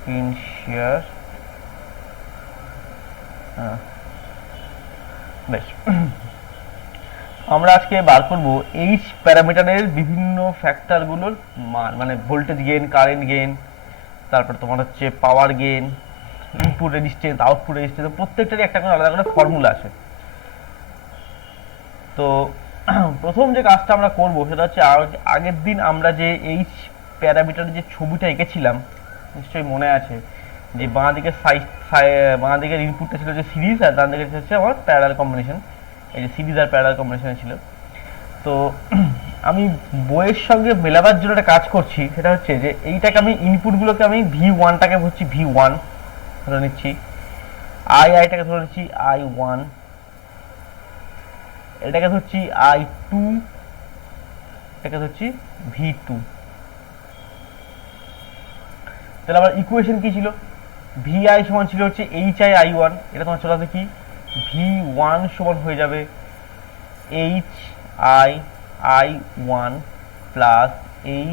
Screen share. বেশ, আমরা আজকে বার করব এইচ প্যারামিটারের বিভিন্ন ফ্যাক্টরগুলোর মান, মানে ভোল্টেজ গেইন, কারেন্ট গেইন, তারপর তোমার হচ্ছে power gain, input resistance, output resistance, প্রত্যেকটারই একটা করে আলাদা করে ফর্মুলা আছে। তো প্রথম যে কাজটা আমরা করব সেটা হচ্ছে আগের দিন আমরা যে এইচ প্যারামিটারের যে ছবিটা এঁকেছিলাম, নিশ্চয়ই মনে আছে, যে বাঁ দিকের বাঁ দিকের ইনপুটটা ছিল যে সিরিজ, আর ডান দিকের হচ্ছে আমার প্যারালাল কম্বিনেশন। এই যে সিরিজ আর প্যারালাল কম্বিনেশন ছিল। তো আমি বইয়ের সঙ্গে মেলাবার জন্য একটা কাজ করছি, সেটা হচ্ছে যে এইটাকে আমি ইনপুটগুলোকে আমি V1টাকে হচ্ছে V1 ধরে নিচ্ছি, আইটাকে ধরে নিচ্ছি I1, এটাকে ধরছি I2, এটাকে ধরছি V2। তাহলে আমার ইকুয়েশন কি ছিল? VI সমান ছিল হচ্ছে HI I1, এটা তোমার চলে আসবে কি V1 সমান হয়ে যাবে HI I1 plus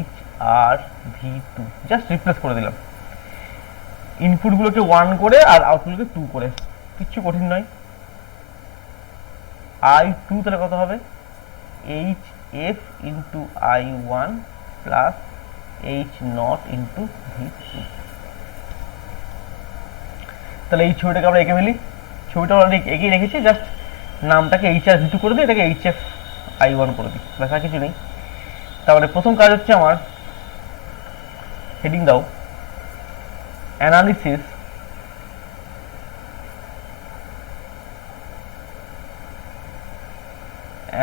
HR V2। Just replace করে দিলাম ইনপুটগুলোকে 1 করে আর আউটপুটগুলোকে 2 করে, কিচ্ছু কঠিন নয়। I2 তাহলে কত হবে? HF into I1 plus H0 into V2। তাহলে এই ছবিটাকে আমরা এঁকে ফেলি। ছবিটা অলরেডি এঁকে রেখেছি, জাস্ট নামটাকে HR V2 করে দিই, এটাকে HF I1 করে দিই, ব্যাস আর কিছু নেই। তাহলে প্রথম কাজ হচ্ছে আমার, হেডিং দাও analysis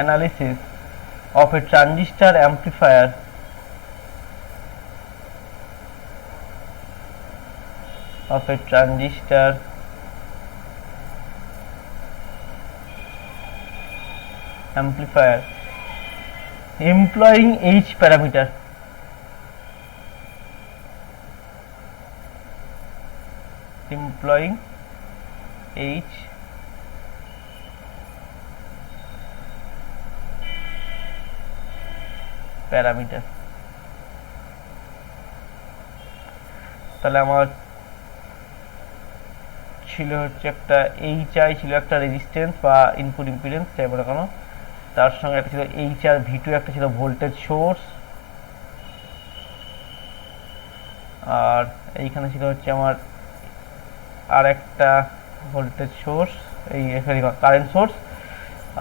analysis of a transistor amplifier employing H parameter। employing H parameter. তাহলে আমার ছিল হচ্ছে একটা HI ছিল একটা রেজিস্ট্যান্স বা ইনপুট ইম্পিডেন্স যাই বলে কেন, তার সঙ্গে একটা ছিল HR V2, একটা ছিল ভোল্টেজ সোর্স, আর এইখানে ছিল হচ্ছে আমার আর একটা ভোল্টেজ সোর্স, এই সরি কারেন্ট সোর্স,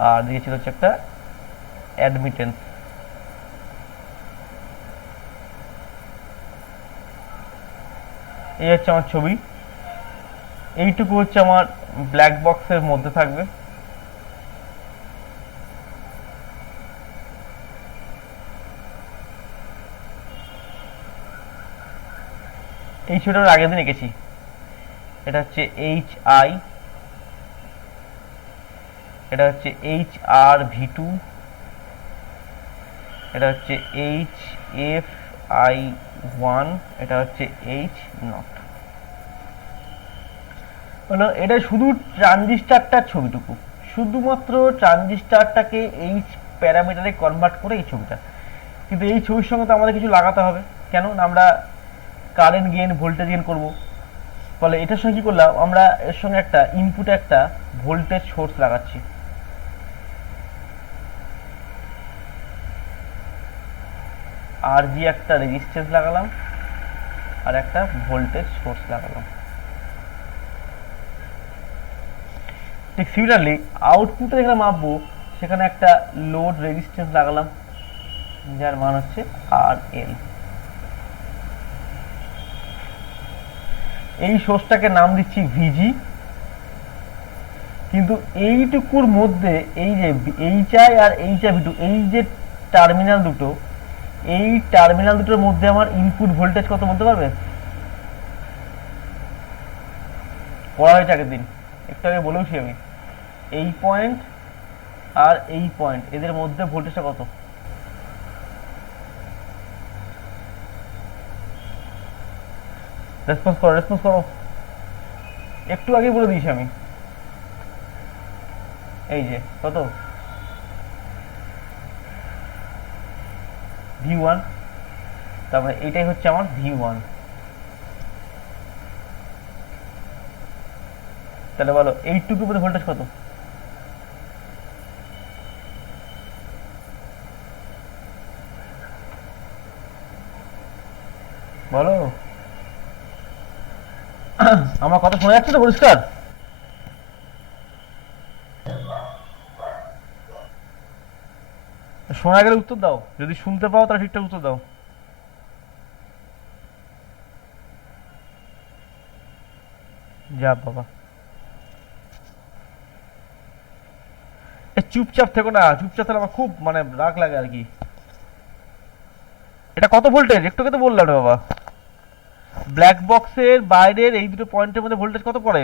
আর দিকে ছিল হচ্ছে একটা অ্যাডমিটেন্স। এই হচ্ছে আমার ছবি। এইটুকু হচ্ছে আমার ব্ল্যাক বক্সের মধ্যে থাকবে। এই ছবিটা আমরা আগের দিন এঁকেছি। এটা হচ্ছে HI, এটা হচ্ছে HR V2, এটা হচ্ছে HF I1, এটা হচ্ছে H0। হলো এটা শুধু ট্রানজিস্টারটার ছবিটুকু, শুধুমাত্র ট্রানজিস্টারটাকে এইচ প্যারামিটারে কনভার্ট করে এই ছবিটা। কিন্তু এই ছবির সঙ্গে তো আমাদের কিছু লাগাতে হবে, কেন না আমরা কারেন্ট গেইন, ভোল্টেজ গেইন করবো। ফলে এটার সঙ্গে কি করলাম আমরা, এর সঙ্গে একটা ইনপুটে একটা ভোল্টেজ সোর্স লাগাচ্ছি। আর জি একটা রেজিস্ট্যান্স লাগালাম, আর একটা ভোল্টেজ সোর্স লাগালাম। ঠিক সিমিলারলি আউটপুটে যেখানে মাপবো সেখানে একটা লোড রেজিস্ট্যান্স লাগালাম, যার মান হচ্ছে RL। এই সোর্সটাকে নাম দিচ্ছি ভিজি। কিন্তু এইটুকুর মধ্যে এই যে HI আর HI V2, এই যে টার্মিনাল দুটো, এই টার্মিনাল দুটোর মধ্যে আমার ইনপুট ভোল্টেজ কত বলতে পারবে? পড়া হয়েছে আগের দিন, একটু আগে বলেওছি আমি। এই পয়েন্ট আর এই পয়েন্ট, এদের মধ্যে ভোল্টেজটা কত? রেসপন্স করো, রেসপন্স করো, একটু আগে বলে দিয়েছি আমি। এই যে কত? V1। তারপরে এটাই হচ্ছে আমার V1। তাহলে বলো এইটুকুর মধ্যে ভোল্টেজ কত? বলো, আমার কথা শোনা যাচ্ছে তো পরিষ্কার? শোনা গেলে উত্তর দাও, যদি শুনতে পাও তাহলে ঠিকঠাক উত্তর দাও। যা বাবা, চুপচাপ থেকো না, চুপচাপ থাকলে আমার খুব মানে রাগ লাগে আর কি। এটা কত ভোল্টেজ একটু তো বললাম রে বাবা। ব্ল্যাক বক্সের বাইরের এই দুটো পয়েন্টের মধ্যে ভোল্টেজ কত পড়ে?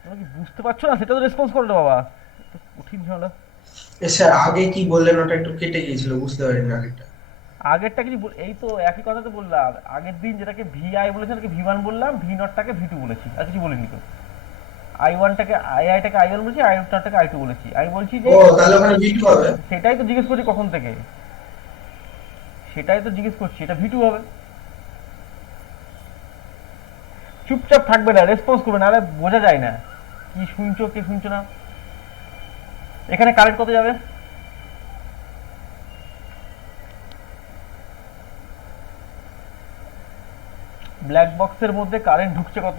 তোমরা কি বুঝতে পারছো না? সেটা তো রেসপন্স করো না বাবা, কঠিন ঝামেলা। স্যার আগে কি বললেন, ওটা একটু কেটে গিয়েছিল, বুঝতে পারিনি আগেরটা। আগেরটা কিছু এই তো একই কথা তো বললাম, আগের দিন যেটাকে ভিআই বলেছি ওটাকে ভি1 বললাম, ভি0টাকে ভি2 বলেছি, আর কিছু বলিনি তো। আই1টাকে আইটাকে আই1 বলেছি, আই0টাকে আই2 বলেছি। আমি বলছি যে ও তাহলে ওখানে বিট হবে। সেটাই তো জিজ্ঞেস করছি কখন থেকে, সেটাই তো জিজ্ঞেস করছি, এটা ভি2 হবে। চুপচাপ থাকবে না, রেসপন্স করবে না, আরে বোঝা যায় না কি শুনছো কি শুনছো না। এখানে কারেন্ট কত যাবে? ব্ল্যাক বক্সের মধ্যে কারেন্ট ঢুকছে কত?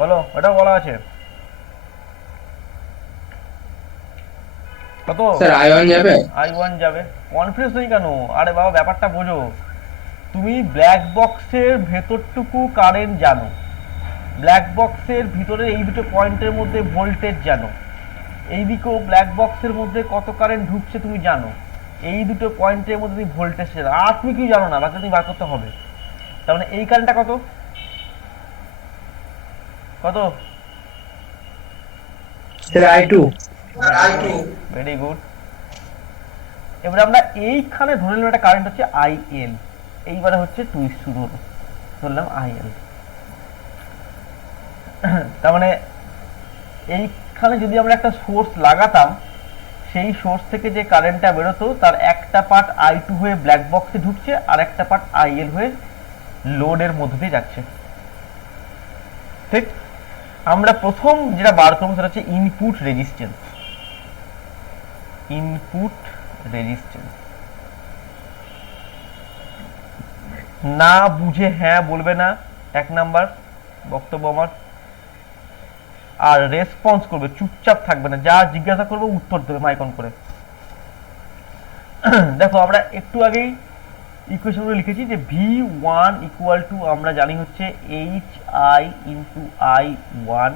বলো, ওটাও বলা আছে কত? স্যার আয়ন যাবে। আই1 যাবে। কনফিউজ নেই কেন? আরে বাবা ব্যাপারটা বোঝো, তুমি ব্ল্যাক বক্সের ভেতরটুকু কারেন্ট জানো, ব্ল্যাক বক্সের ভিতরে এই দুটো পয়েন্টের মধ্যে ভোল্টেজ জানো, এইদিকেও ব্ল্যাক বক্সের মধ্যে কত কারেন্ট ঢুকছে তুমি জানো, এই দুটো পয়েন্টের মধ্যে তুমি ভোল্টেজ জানো, আর তুমি কি জানো না, বাকি তুমি বার করতে হবে। তার মানে এই কারেন্টটা কত? কত? Sir I two. I two. Very good. এবারে আমরা এইখানে ধরে নিলাম একটা কারেন্ট হচ্ছে আইএল, এইবারে হচ্ছে টুইস্ট শুরু হলো, ধরলাম আইএল। তার মানে এইখানে যদি আমরা একটা সোর্স লাগাতাম, সেই সোর্স থেকে যে কারেন্টটা বেরোতো তার একটা পার্ট আই2 হয়ে ব্ল্যাক বক্সে ঢুকছে, আর একটা পার্ট আইএল হয়ে লোডের মধ্যে দিয়ে যাচ্ছে। ঠিক, আমরা প্রথম যেটা বার করবো সেটা হচ্ছে ইনপুট রেজিস্ট্যান্স। ইনপুট রেজিস্ট্যান্স না বুঝে হ্যাঁ বলবে না, এক নাম্বার বক্তব্য আমার। আর রেসপন্স করবে, চুপচাপ থাকবে না, যা জিজ্ঞাসা করবো উত্তর দেবে মাইক অন করে। দেখো আমরা একটু আগেই ইকুয়েশনগুলো লিখেছি যে ভি1 ইকুয়াল টু আমরা জানি হচ্ছে H I into I one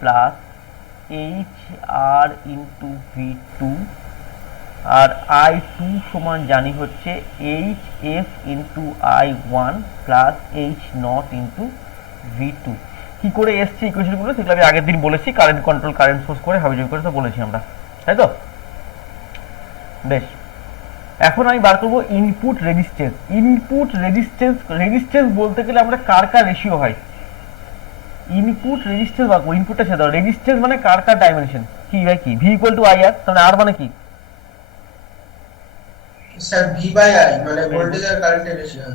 plus H R into V two, আর আই2 সমান জানি হচ্ছে H F into I one plus H naught into V two. কি করে এসছে ইকুয়েশনগুলো সেগুলো আমি আগের দিন বলেছি, কারেন্ট কন্ট্রোল কারেন্ট সোর্স করে হাবিজাবি করে তো বলেছি আমরা, তাই তো? বেশ, এখন আমি বার করবো input resistance. Input resistance, resistance বলতে গেলে আমরা কার কার রেশিও হয়, ইনপুট রেজিস্ট্যান্স বার করবো। ইনপুটটা ছেড়ে দাও, রেজিস্ট্যান্স মানে কার কার ডাইমেনশন কি ভাই, কি ভি ইকুয়াল টু আই আর, তাহলে আর মানে কি? স্যার ভি বাই আই মানে ভেরি গুড। ভোল্টেজ আর কারেন্টের রেশিও।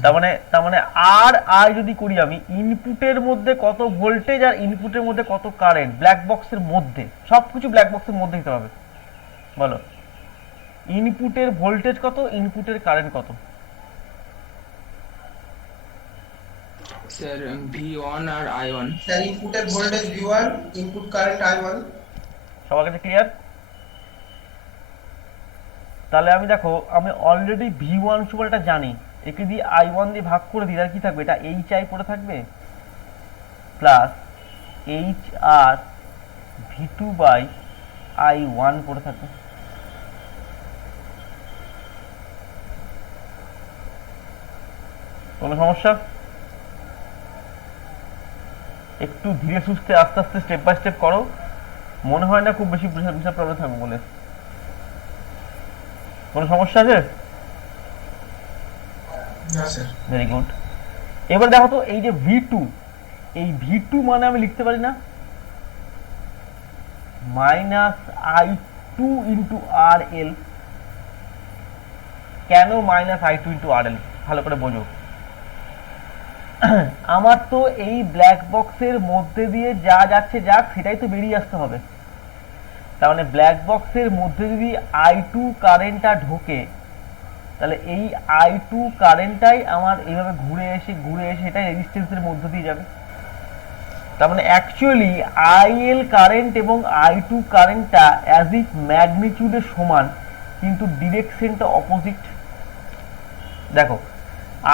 তার মানে আর আই যদি করি আমি, ইনপুটের মধ্যে কত ভোল্টেজ আর ইনপুটের মধ্যে কত কারেন্ট, ব্ল্যাক বক্সের মধ্যে, সবকিছু ব্ল্যাক বক্সের মধ্যে দিতে হবে। বলো, ইনপুটের ভোল্টেজ কত, ইনপুটের কারেন্ট কত? স্যার ভি1 আর আই1। স্যার ইনপুটের ভোল্টেজ ভি1, ইনপুট কারেন্ট আই1। সবার কাছে ক্লিয়ার? তাহলে আমি দেখো, আমি অলরেডি ভি1 সমান এটা জানি, একে দিয়ে আই1 দিয়ে ভাগ করে দিই, আর কি থাকবে, এটা এইচ আই পড়ে থাকবে plus H R V two by I one পড়ে থাকবে। কোনো সমস্যা? একটু ধীরে সুস্থে আস্তে আস্তে স্টেপ বাই স্টেপ করো, মনে হয় না খুব বেশি বিশাল প্রবলেম থাকবে বলে। কোনো সমস্যা আছে? না স্যার। Very good. এবার দেখো তো, এই যে ভি2, এই ভি2 মানে আমি লিখতে পারি না, minus I two into R এল। কেন minus I two into R এল, ভালো করে বোঝো। আমার তো এই ব্ল্যাক বক্সের মধ্যে দিয়ে যা যাচ্ছে যাক, সেটাই তো বেরিয়ে আসতে হবে। তার মানে ব্ল্যাক বক্সের মধ্যে যদি আই টু কারেন্টটা ঢোকে, তাহলে এই আই টু কারেন্টটাই আমার এইভাবে ঘুরে এসে এটাই রেজিস্ট্যান্সের মধ্য দিয়ে যাবে। তার মানে অ্যাকচুয়ালি আইএল কারেন্ট এবং আই টু কারেন্টটা অ্যাজ ইফ ম্যাগনিটিউডের সমান, কিন্তু ডিরেকশনটা অপোজিট। দেখো,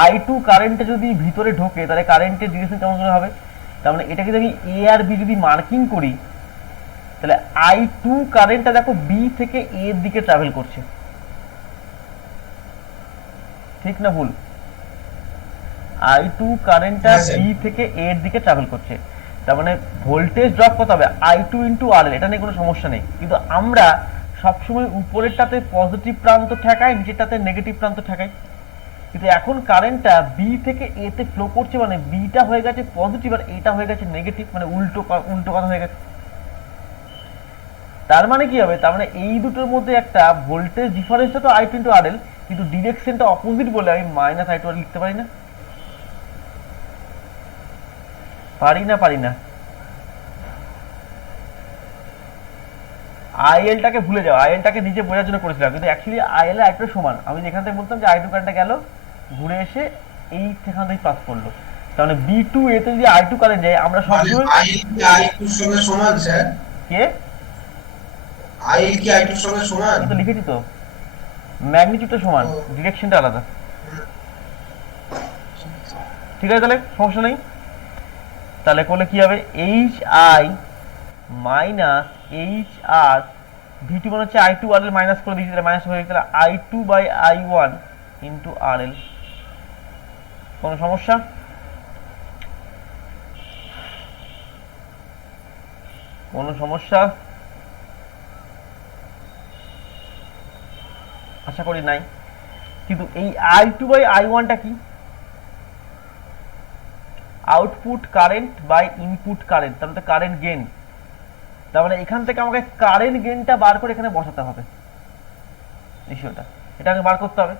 আই টু কারেন্টটা যদি ভিতরে ঢোকে, তাহলে কারেন্টের ডিরেকশন কেমন করে হবে? তার মানে এটাকে যদি আমি এ আর বি যদি মার্কিং করি, তাহলে আই টু কারেন্টটা দেখো বি থেকে এ এর দিকে ট্রাভেল করছে, ঠিক না ভুল? আই টু কারেন্টটা হ্যাঁ, স্যার। বি থেকে এ এর দিকে ট্রাভেল করছে। তার মানে ভোল্টেজ ড্রপ কত হবে? আই টু ইন্টু আর এল। এটা নিয়ে কোনো সমস্যা নেই, কিন্তু আমরা সবসময় উপরেরটাতে পজিটিভ প্রান্ত ঠেকাই, নিচেরটাতে নেগেটিভ প্রান্ত ঠেকাই। কিন্তু এখন কারেন্টটা বি থেকে এ তে ফ্লো করছে, মানে বিটা হয়ে গেছে পজিটিভ আর এটা হয়ে গেছে নেগেটিভ, মানে উল্টো কথা হয়ে গেছে। তার মানে কি হবে? তার মানে এই দুটোর মধ্যে একটা ভোল্টেজ ডিফারেন্সটা তো আই টু ইন্টু আর এল, কিন্তু ডিরেকশনটা অপোজিট বলে আমি মাইনাস আই টু আর লিখতে পারি না? পারি না। আইএলটাকে ভুলে যাও, আইএলটাকে নিজে বোঝার জন্য করেছিলাম, কিন্তু অ্যাকচুয়ালি আইএল আর আই2 সমান। আমি যেখান থেকে বলতাম যে আই টু কারেন্টটা গেল ঘুরে এসে এই সেখান থেকে পাস করলো, তার মানে বি টু এতে যদি আই টু কারেন্ট যায়, আমরা মানে সবসময় আইএল কি আই2 সঙ্গে সমান স্যার? কে আইএল কি আই2 সঙ্গে সমান? আমি তো লিখেছি তো, ম্যাগনিটিউডটা সমান, ও। ডিরেকশনটা আলাদা। ঠিক আছে, তাহলে সমস্যা নেই। তাহলে করলে কি হবে? H I minus H R, V two মানে হচ্ছে I two R L minus করে দিয়েছি, তাহলে মাইনাস হয়ে গেছে, তাহলে I two by I one into R L. কোনো সমস্যা? কোনো সমস্যা আশা করি নাই। কিন্তু এই আই টু বাই আই ওয়ানটা কি? Output current by input current, তার মানে কারেন্ট গেন। তার মানে এখান থেকে আমাকে কারেন্ট গেনটা বার করে এখানে বসাতে হবে, ইস্যুটা এটা আমাকে বার করতে হবে।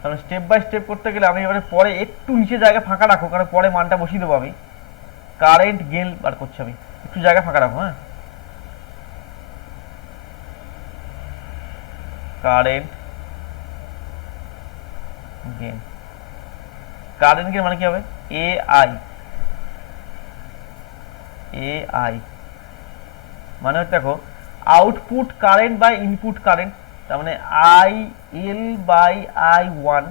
তাহলে স্টেপ বাই স্টেপ করতে গেলে আমি এবারে পরে একটু নিচে জায়গা ফাঁকা রাখো, কারণ পরে মানটা বসিয়ে দেবো আমি। কারেন্ট গেন বার করছি আমি, একটু জায়গা ফাঁকা রাখো। হ্যাঁ, কারেন্ট গেন, কারেন্ট গেন মানে কি হবে? এ আই মানে হচ্ছে দেখো, output current by input current, তার মানে I L by I one,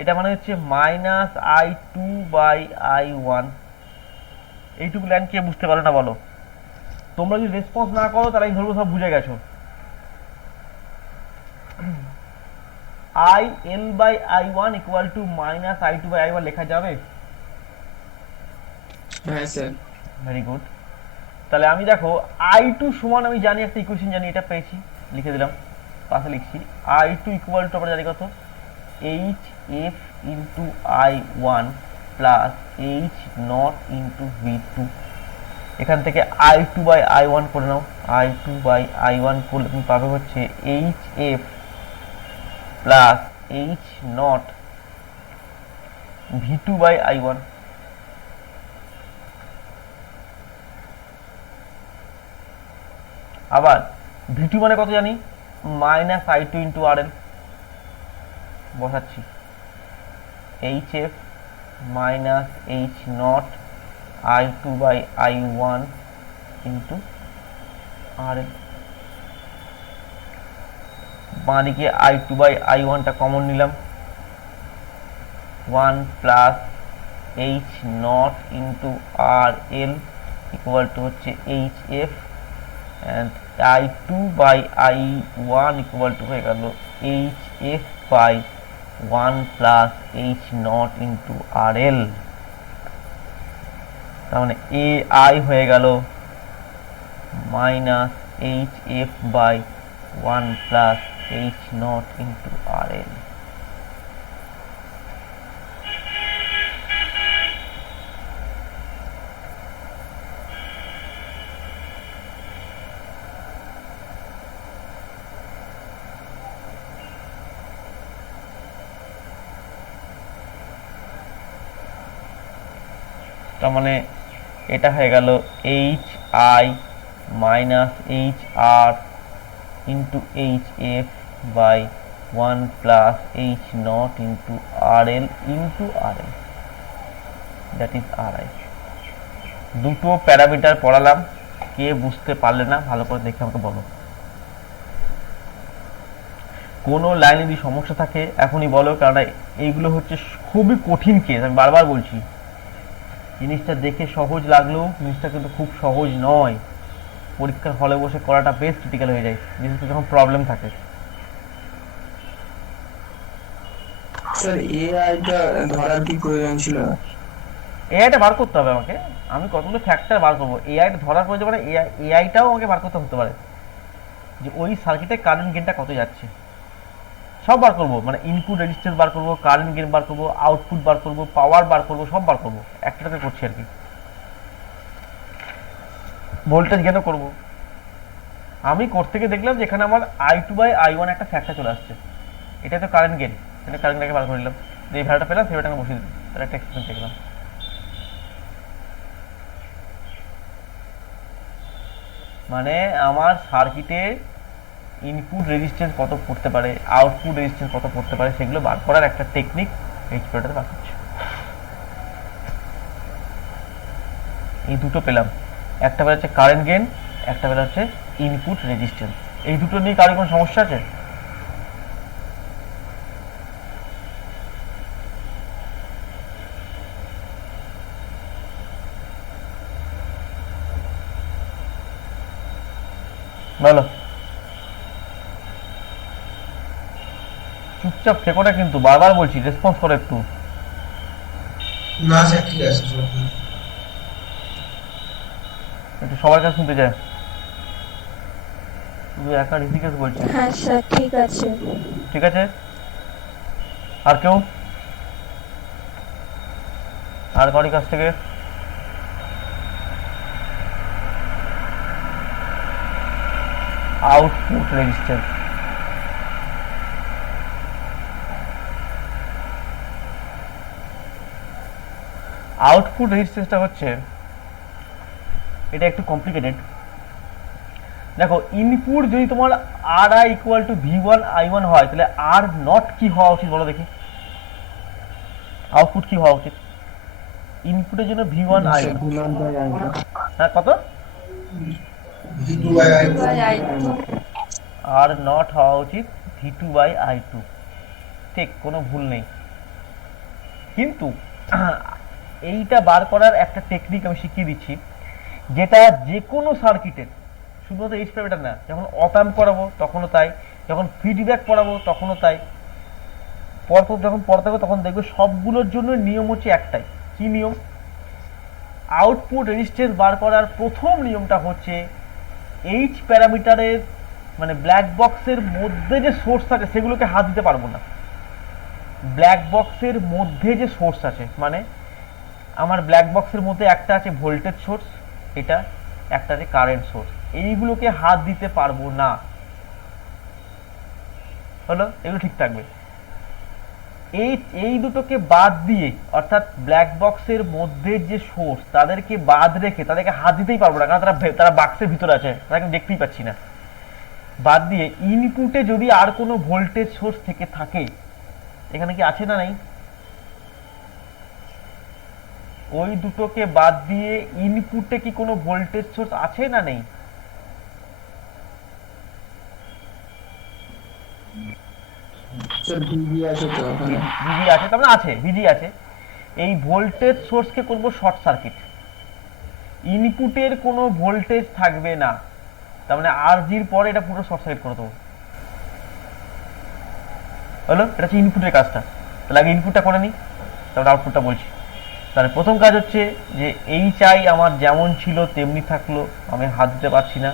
এটা মানে হচ্ছে minus I two by I one. এইটুকু লাইন কে বুঝতে পারো না বলো? তোমরা যদি রেসপন্স না করো, তাহলে আমি ধরবো সব বুঝে গেছো। I L by I one equal to minus I two by I one লেখা যাবে? হ্যাঁ স্যার। Very good. তাহলে আমি দেখো আই টু সমান, আমি জানি একটা ইকুয়েশন জানি, এটা পেয়েছি, লিখে দিলাম, পাশে লিখছি। আই টু ইকুয়াল টু আমরা জানি কত? H F into I one plus H naught into V two. এখান থেকে I two by I one করে নাও, I two by I one করলে তুমি পাবে হচ্ছে H F plus H naught V two by I one. আবার V two মানে কত জানি? Minus I two into R L বসাচ্ছি, H F minus H naught I two by I one into R L. বাঁ দিকে I two by I ওয়ানটা common নিলাম, one plus H naught into R L equal to হচ্ছে H F, and I2 by I1 equal to হয়ে গেল HF by 1 plus H naught into RL। তার মানে AI হয়ে গেল minus HF by 1 plus H naught into RL। তার মানে এটা হয়ে গেল H I minus H R into H F by 1 plus H naught into R L into R L, that is R I. দুটো parameter পড়ালাম, কে বুঝতে পারলে না ভালো করে দেখে আমাকে বলো। কোনো লাইনে যদি সমস্যা থাকে এখনই বলো, কারণ এইগুলো হচ্ছে খুবই কঠিন কেস। আমি বারবার বলছি, জিনিসটা দেখে সহজ লাগলেও জিনিসটা কিন্তু খুব সহজ নয়। পরীক্ষার হলে বসে করাটা বেশ ক্রিটিক্যাল হয়ে যায়, বিশেষ করে যখন প্রবলেম থাকে। স্যার এআইটা ধরার কি প্রয়োজন ছিল? এআইটা বার করতে হবে আমাকে, আমি কতগুলো ফ্যাক্টর বার করবো। এআইটা ধরার প্রয়োজন মানে এআইটাও আমাকে বার করতে হতে পারে, যে ওই সার্কিটে কারেন্ট গেনটা কত যাচ্ছে সব বার করবো। মানে ইনপুট রেজিস্ট্যান্স বার করবো, কারেন্ট গেন বার করবো, আউটপুট বার করবো, পাওয়ার বার করবো, সব বার করবো। একটাকে করছি আর কি, ভোল্টেজ গেনও করবো। আমি করতে গিয়ে দেখলাম যে এখানে আমার I2/I1 একটা ফ্যাক্টর চলে আসছে, এটা তো কারেন্ট গেন, এটা কারেন্টটাকে বার করে নিলাম, এই ভ্যালুটা পেলাম, সেই ভ্যালুটাকে বসিয়ে দিলাম, তার একটা এক্সপ্রেশন দেখলাম। মানে আমার সার্কিটে ইনপুট রেজিস্ট্যান্স কত পড়তে পারে, আউটপুট রেজিস্ট্যান্স কত পড়তে পারে, সেগুলো বার করার একটা টেকনিক এই চ্যাপ্টারটাতে বার করছি। এই দুটো পেলাম, একটা বেলা হচ্ছে কারেন্ট গেন, একটা বেলা হচ্ছে ইনপুট রেজিস্ট্যান্স। এই দুটো নিয়ে কারোর কোনো সমস্যা আছে? বলো। চুপচাপ থেকো না কিন্তু, বারবার বলছি, রেসপন্স করো একটু। না স্যার ঠিক আছে সব। একটু সবার কাছে শুনতে চায়, শুধু একা ঋষিকেশ বলছে। হ্যাঁ স্যার ঠিক আছে। ঠিক আছে, আর কেউ? আর কারোর কাছ থেকে? আউটপুট রেজিস্ট্যান্স, আউটপুট রেজিস্ট্যান্সটা হচ্ছে, এটা একটু কমপ্লিকেটেড। দেখো, ইনপুট যদি তোমার আর আই ইকুয়াল টু V1I1 হয়, তাহলে আর নট কি হওয়া উচিত বলো দেখি? আউটপুট কি হওয়া উচিত? ইনপুটের জন্য V1I1, হ্যাঁ কত? V2/I2 আর নট হওয়া উচিত V2/I2, ঠিক, কোনো ভুল নেই। কিন্তু এইটা বার করার একটা টেকনিক আমি শিখিয়ে দিচ্ছি, যেটা যে কোনো সার্কিটের, শুধুমাত্র এইচ প্যারামিটার না, যখন অপ অ্যাম্প করাবো তখনও তাই, যখন ফিডব্যাক পড়াবো তখনও তাই, পরপর যখন পড়াতে হবে তখন দেখবে সবগুলোর জন্য নিয়ম হচ্ছে একটাই। কি নিয়ম? আউটপুট রেজিস্ট্যান্স বার করার প্রথম নিয়মটা হচ্ছে এইচ প্যারামিটারের মানে ব্ল্যাক বক্সের মধ্যে যে সোর্স থাকে সেগুলোকে হাত দিতে পারবো না। ব্ল্যাক বক্সের মধ্যে যে সোর্স আছে, মানে আমার ব্ল্যাক বক্সের মধ্যে একটা আছে ভোল্টেজ সোর্স, এটা একটা আছে কারেন্ট সোর্স, এইগুলোকে হাত দিতে পারবো না। হলো, এগুলো ঠিক থাকবে। এই দুটোকে বাদ দিয়ে, অর্থাৎ ব্ল্যাক বক্সের মধ্যে যে সোর্স তাদেরকে বাদ রেখে তাদেরকে হাত দিতেই পারবো না, কারণ তারা বাক্সের ভিতরে আছে, তাদেরকে দেখতেই পাচ্ছি না। বাদ দিয়ে ইনপুটে যদি আর কোনো ভোল্টেজ সোর্স থেকে থাকে, এখানে কি আছে না নেই? ওই দুটোকে বাদ দিয়ে ইনপুটে কি কোনো ভোল্টেজ সোর্স আছে না নেই? স্যার ভিভি আছে তো ওখানে? ভিজি আছে, তার মানে আছে, ভিজি আছে। এই ভোল্টেজ সোর্সকে করব শর্ট সার্কিট, ইনপুটের কোনো ভোল্টেজ থাকবে না, তার মানে আরজির পরে এটা পুরো শর্ট সার্কিট করে দেবো। হলো, এটা হচ্ছে ইনপুটের কাজটা। তাহলে আগে ইনপুটটা করে নিই, তারপরে আউটপুটটা বলছি। তাহলে প্রথম কাজ হচ্ছে যে এইচ আই আমার যেমন ছিল তেমনি থাকলো, আমি হাত দিতে পারছি না।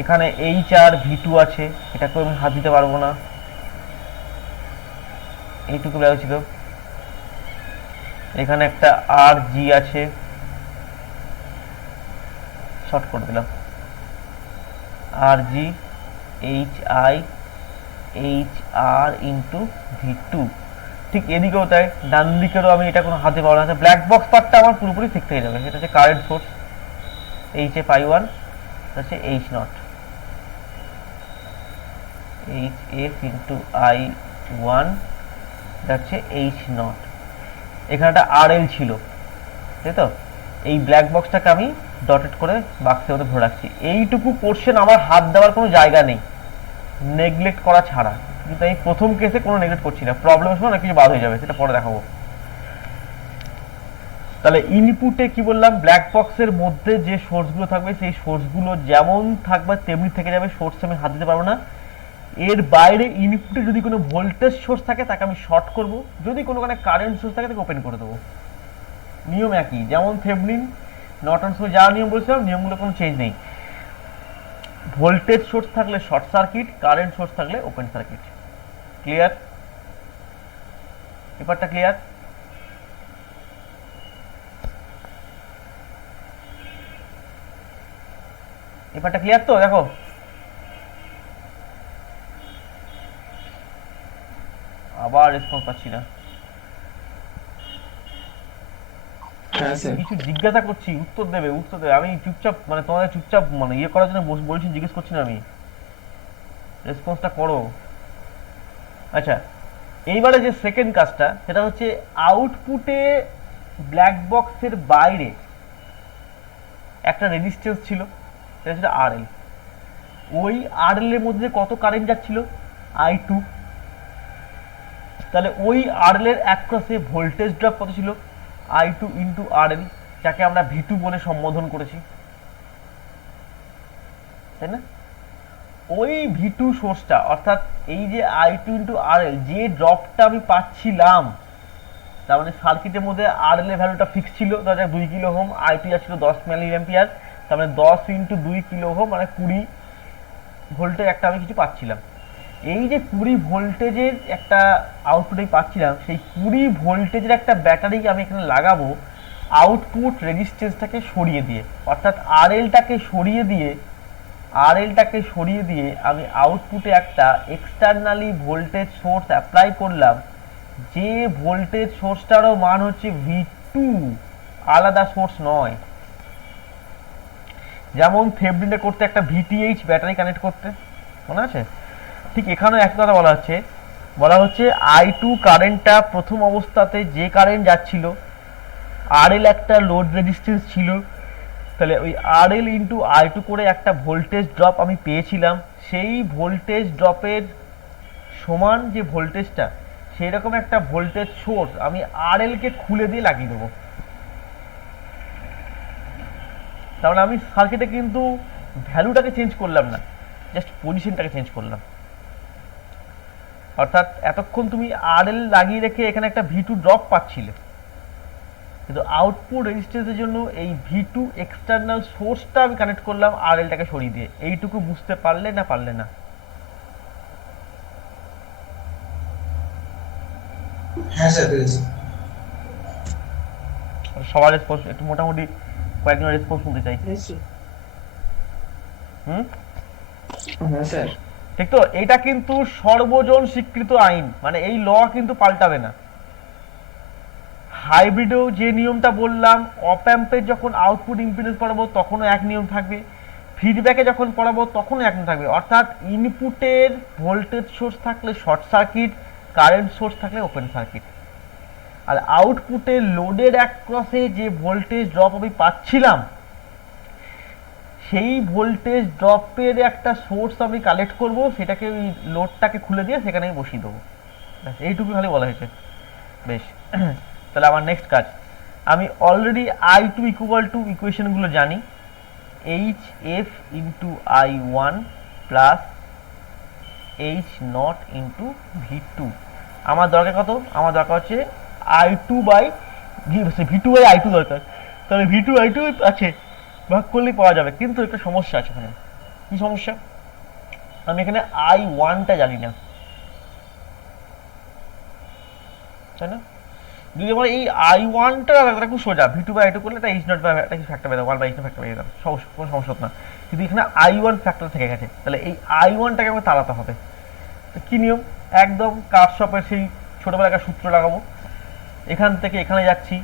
এখানে এইচ আর V2 আছে, এটাকে আমি হাত দিতে পারবো না, এইটুকু ব্যাপার ছিল। এখানে একটা আর জি আছে, শর্ট করে দিলাম, R G H I H R into V2, ঠিক এদিকেও তাই, ডান দিকেরও আমি এটা কোনো হাতে পাবো না। ব্ল্যাক বক্স পার্টটা আমার পুরোপুরি ঠিক থেকে যাবে। এটা হচ্ছে current source, H F I one, হচ্ছে H naught, H F into I one, এটা হচ্ছে এইচ নট। এখানে একটা আর এল ছিল, তাই তো? এই ব্ল্যাক বক্সটাকে আমি ডটেড করে বাক্সের মধ্যে ধরে রাখছি। এইটুকু পোর্শন আমার হাত দেওয়ার কোনো জায়গা নেই, নেগলেক্ট করা ছাড়া। কিন্তু আমি প্রথম কেসে কোনো নেগলেক্ট করছি না, প্রবলেমের সময় অনেক কিছু বাদ হয়ে যাবে, সেটা পরে দেখাবো। তাহলে ইনপুটে কি বললাম, ব্ল্যাক বক্সের মধ্যে যে সোর্সগুলো থাকবে সেই সোর্সগুলো যেমন থাকবে তেমনি থেকে যাবে, সোর্স আমি হাত দিতে পারবো না। এর বাইরে ইনপুটে যদি কোনো ভোল্টেজ সোর্স থাকে তাকে আমি শর্ট করব, যদি কোনো কারেন্ট সোর্স থাকে তাকে ওপেন করে দেবো। নিয়ম একই, যেমন থেভনিন নর্টন সময় যা নিয়ম বলেছিলাম, নিয়মগুলো কোনো চেঞ্জ নেই। ভোল্টেজ সোর্স থাকলে শর্ট সার্কিট, কারেন্ট সোর্স থাকলে ওপেন সার্কিট। ক্লিয়ার? ব্যাপারটা ক্লিয়ার? ব্যাপারটা ক্লিয়ার তো? দেখো, আবার রেসপন্স পাচ্ছি না। হ্যাঁ স্যার। কিছু জিজ্ঞাসা করছি, উত্তর দেবে, উত্তর দেবে। আমি চুপচাপ তোমাদের চুপচাপ ইয়ে করার জন্য বলছি, জিজ্ঞেস করছি না আমি, রেসপন্সটা করো। আচ্ছা, এইবারে যে সেকেন্ড কাজটা, সেটা হচ্ছে আউটপুটে ব্ল্যাক বক্সের বাইরে একটা রেজিস্ট্যান্স ছিল, সেটা ছিল আর এল। ওই আর এল এর মধ্যে কত কারেন্ট যাচ্ছিল? I two. তাহলে ওই আর এল এর অ্যাক্রসে ভোল্টেজ ড্রপ কত ছিল? আই টু ইন্টু আর এল, যাকে আমরা ভি টু বলে সম্বোধন করেছি, তাই না? ওই ভি টু সোর্সটা, অর্থাৎ এই যে আই টু ইন্টু আর এল, যে ড্রপটা আমি পাচ্ছিলাম, তার মানে সার্কিটের মধ্যে আর এল এর ভ্যালুটা ফিক্স ছিল, ধরা যাক 2 কিলো ওহম, আই টু যাচ্ছিল 10 মিলি অ্যাম্পিয়ার, তার মানে 10 ইন্টু 2 কিলো ওহম মানে 20 ভোল্টের একটা আমি কিছু পাচ্ছিলাম। এই যে 20 ভোল্টেজের একটা আউটপুট পাচ্ছিলাম, সেই 20 ভোল্টেজের একটা ব্যাটারি আমি এখানে লাগাবো আউটপুট রেজিস্ট্যান্সটাকে সরিয়ে দিয়ে, অর্থাৎ আর এলটাকে সরিয়ে দিয়ে আমি আউটপুটে একটা এক্সটার্নালি ভোল্টেজ সোর্স অ্যাপ্লাই করলাম, যে ভোল্টেজ সোর্সটারও মান হচ্ছে ভি টু, আলাদা সোর্স নয়। যেমন থেভনিনে করতে একটা ভিটিএইচ ব্যাটারি কানেক্ট করতে, মনে আছে? ঠিক এখানে এক কথা বলা হচ্ছে আই টু কারেন্টটা প্রথম অবস্থাতে যে কারেন্ট যাচ্ছিল, আর এল একটা লোড রেজিস্ট্যান্স ছিল, তাহলে ওই আর এল ইন্টু আই টু করে একটা ভোল্টেজ ড্রপ আমি পেয়েছিলাম। সেই ভোল্টেজ ড্রপের সমান যে ভোল্টেজটা, সেই রকম একটা ভোল্টেজ সোর্স আমি আর এল কে খুলে দিয়ে লাগিয়ে দেবো। তাহলে আমি সার্কিটে কিন্তু ভ্যালুটাকে চেঞ্জ করলাম না, জাস্ট পজিশনটাকে চেঞ্জ করলাম। অর্থাৎ এতক্ষণ তুমি আর এল লাগিয়ে রেখে এখানে একটা ভি টু ড্রপ পাচ্ছিলে, কিন্তু আউটপুট রেজিস্ট্যান্সের জন্য এই ভি টু এক্সটার্নাল সোর্সটা আমি কানেক্ট করলাম আর এলটাকে সরিয়ে দিয়ে। এইটুকু বুঝতে পারলে না? হ্যাঁ স্যার, পেরেছি। সবার রেসপন্স একটু মোটামুটি কয়েকজনের রেসপন্স শুনতে চাই। হুম, হ্যাঁ স্যার। ঠিক তো? এটা কিন্তু সর্বজন স্বীকৃত আইন, মানে এই ল কিন্তু পাল্টাবে না। হাইব্রিডেও যে নিয়মটা বললাম, অপ অ্যাম্পের যখন আউটপুট ইম্পিডেন্স পড়াবো তখনও এক নিয়ম থাকবে, ফিডব্যাকে যখন পড়াবো তখনও এক নিয়ম থাকবে। অর্থাৎ ইনপুটের ভোল্টেজ সোর্স থাকলে শর্ট সার্কিট, কারেন্ট সোর্স থাকলে ওপেন সার্কিট। আর আউটপুটে লোডের অ্যাক্রসে যে ভোল্টেজ ড্রপ আমি পাচ্ছিলাম, সেই ভোল্টেজ ড্রপের একটা সোর্স আমি কালেক্ট করব, সেটাকে ওই লোডটাকে খুলে দিয়ে সেখানে আমি বসিয়ে দেবো। এইটুকু খালি বলা হয়েছে। বেশ, তাহলে আমার নেক্সট কাজ, আমি already I two equal to ইকুয়েশনগুলো জানি, H F into I one plus H naught into V two. আমার দরকার কত? আমার দরকার হচ্ছে I two by V two by I two দরকার। তাহলে ভি টু আই টু আছে, ভাগ করলেই পাওয়া যাবে। কিন্তু একটা সমস্যা আছে এখানে। কি সমস্যা? আমি এখানে আই ওয়ানটা জানি না, তাই না? যদি আমার এই আই ওয়ানটা খুব সোজা, V two by I two করলে এইচ নট বাই একটা ফ্যাক্টর পেয়ে ওয়ান বাই এইচ ফ্যাক্টর পেয়ে যেতাম, কোনো সমস্যা হতো না। কিন্তু এখানে আই ওয়ান ফ্যাক্টর থেকে গেছে, তাহলে এই আই ওয়ানটাকে আমাকে তাড়াতে হবে। তো কি নিয়ম? একদম কার্শফের সেই ছোটবেলায় একটা সূত্র লাগাবো, এখান থেকে এখানে যাচ্ছি,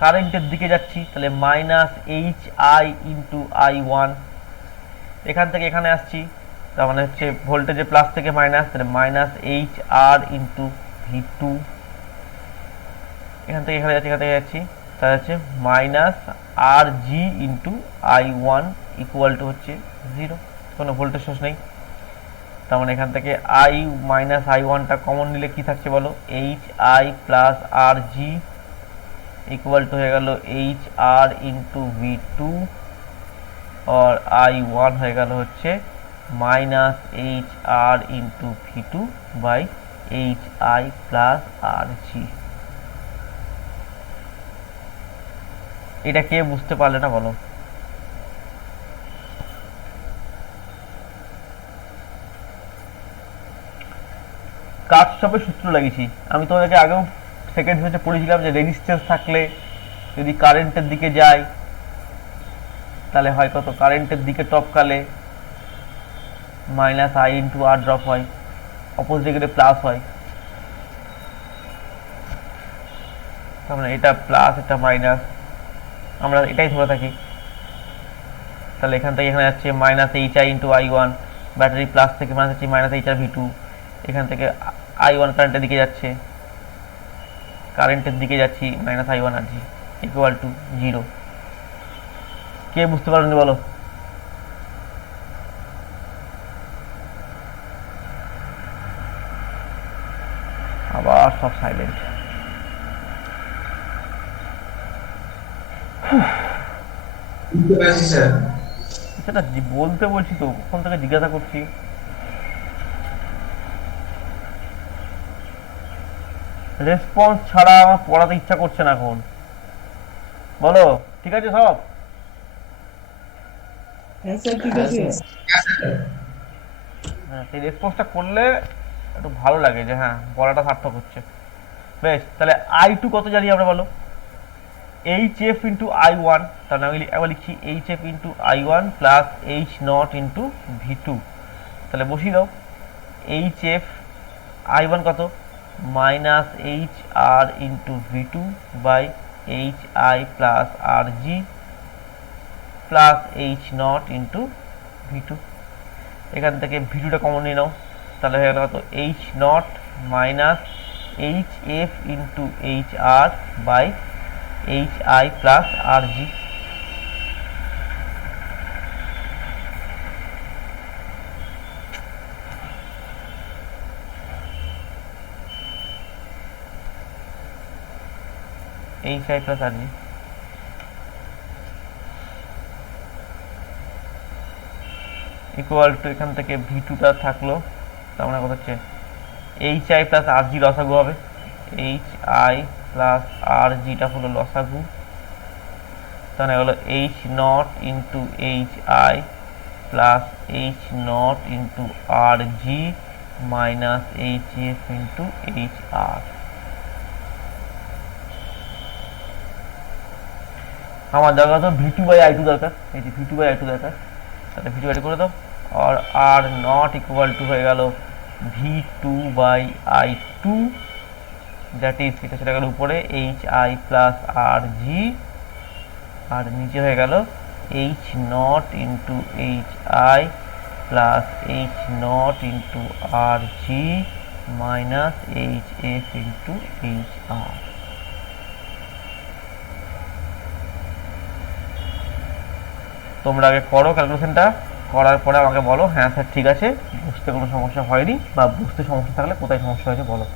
কারেন্টের দিকে যাচ্ছি, তাহলে minus H I into I one. এখান থেকে এখানে আসছি, তার মানে হচ্ছে ভোল্টেজে প্লাস থেকে মাইনাস, তাহলে minus H R into V two. এখান থেকে এখানে যাচ্ছি, এখান থেকে যাচ্ছি, তাহলে হচ্ছে minus R G into I one equal to হচ্ছে 0, কোনো ভোল্টেজ সোর্স নেই। তার মানে এখান থেকে আই মাইনাস আই ওয়ানটা কমন নিলে কি থাকছে বলো, H I plus R G equal to হয়ে গেল H R into V two, और आई वन হয়ে গেল হচ্ছে minus H R into V two by H I plus R G. এটা কে বুঝতে পারলে না বলো? কারশফের সূত্র লাগিয়েছি আমি, তোমাদেরকে আগেও সেকেন্ড সেমিস্টারে পড়েছিলাম যে রেজিস্ট্যান্স থাকলে যদি কারেন্টের দিকে যায় তাহলে হয় কত, কারেন্টের দিকে টপকালে minus I into R drop হয়, অপোজিট দিকে প্লাস হয়। তার মানে এটা প্লাস এটা মাইনাস, আমরা এটাই ধরে থাকি। তাহলে এখান থেকে এখানে যাচ্ছে minus H I into I one, battery plus থেকে মাইনাস হচ্ছে minus H R V two. এখান থেকে আই ওয়ান কারেন্টের দিকে যাচ্ছে, কারেন্টের দিকে যাচ্ছি minus I one R G equal to 0। কে বুঝতে পারেননি বলো? আবার সব সাইলেন্ট। বুঝতে পারছি স্যার। সেটা বলতে বলছি তো, কখন থেকে জিজ্ঞাসা করছি। রেসপন্স ছাড়া আমার পড়াতে ইচ্ছা করছে না এখন, বলো ঠিক আছে সব? হ্যাঁ স্যার ঠিক আছে। হ্যাঁ স্যার। হ্যাঁ, সেই রেসপন্সটা করলে একটু ভালো লাগে যে হ্যাঁ পড়াটা সার্থক হচ্ছে। বেশ, তাহলে আই টু কত জানি আমরা বলো, H F into I one, তাহলে আমি একবার লিখছি H F into I one plus H naught into V two. তাহলে বসিয়ে দাও, এইচ এফ আই ওয়ান কত, minus H R into V two by H I plus R G plus H naught into V two. এখান থেকে V টুটা common নিয়ে নাও, তাহলে হয়ে গেল কত, H naught minus H F into H R by H I plus R G. H I plus R G equal to, এখান থেকে ভি টুটা থাকলো, তার মানে কত হচ্ছে H I plus R G লসাগু হবে, এইচ আই প্লাস আর জিটা হলো লসাগু, তাহলে হলো H naught into H I plus H naught into R G minus H F into H R. আমার দরকার তো V two by I two দরকার, এই যে V two by I two দরকার, তাহলে ভি টু বাই করে দাও, আর আর নট ইকুয়াল টু হয়ে গেল V two by I two, that is এটা চলে গেল উপরে H I plus R G, আর নিচে হয়ে গেল H naught into H I plus H naught into R G minus H F into H R. তোমরা আগে করো ক্যালকুলেশনটা, করার পরে আমাকে বলো হ্যাঁ স্যার ঠিক আছে, বুঝতে কোনো সমস্যা হয়নি, বা বুঝতে সমস্যা থাকলে কোথায় সমস্যা হয়েছে বলো।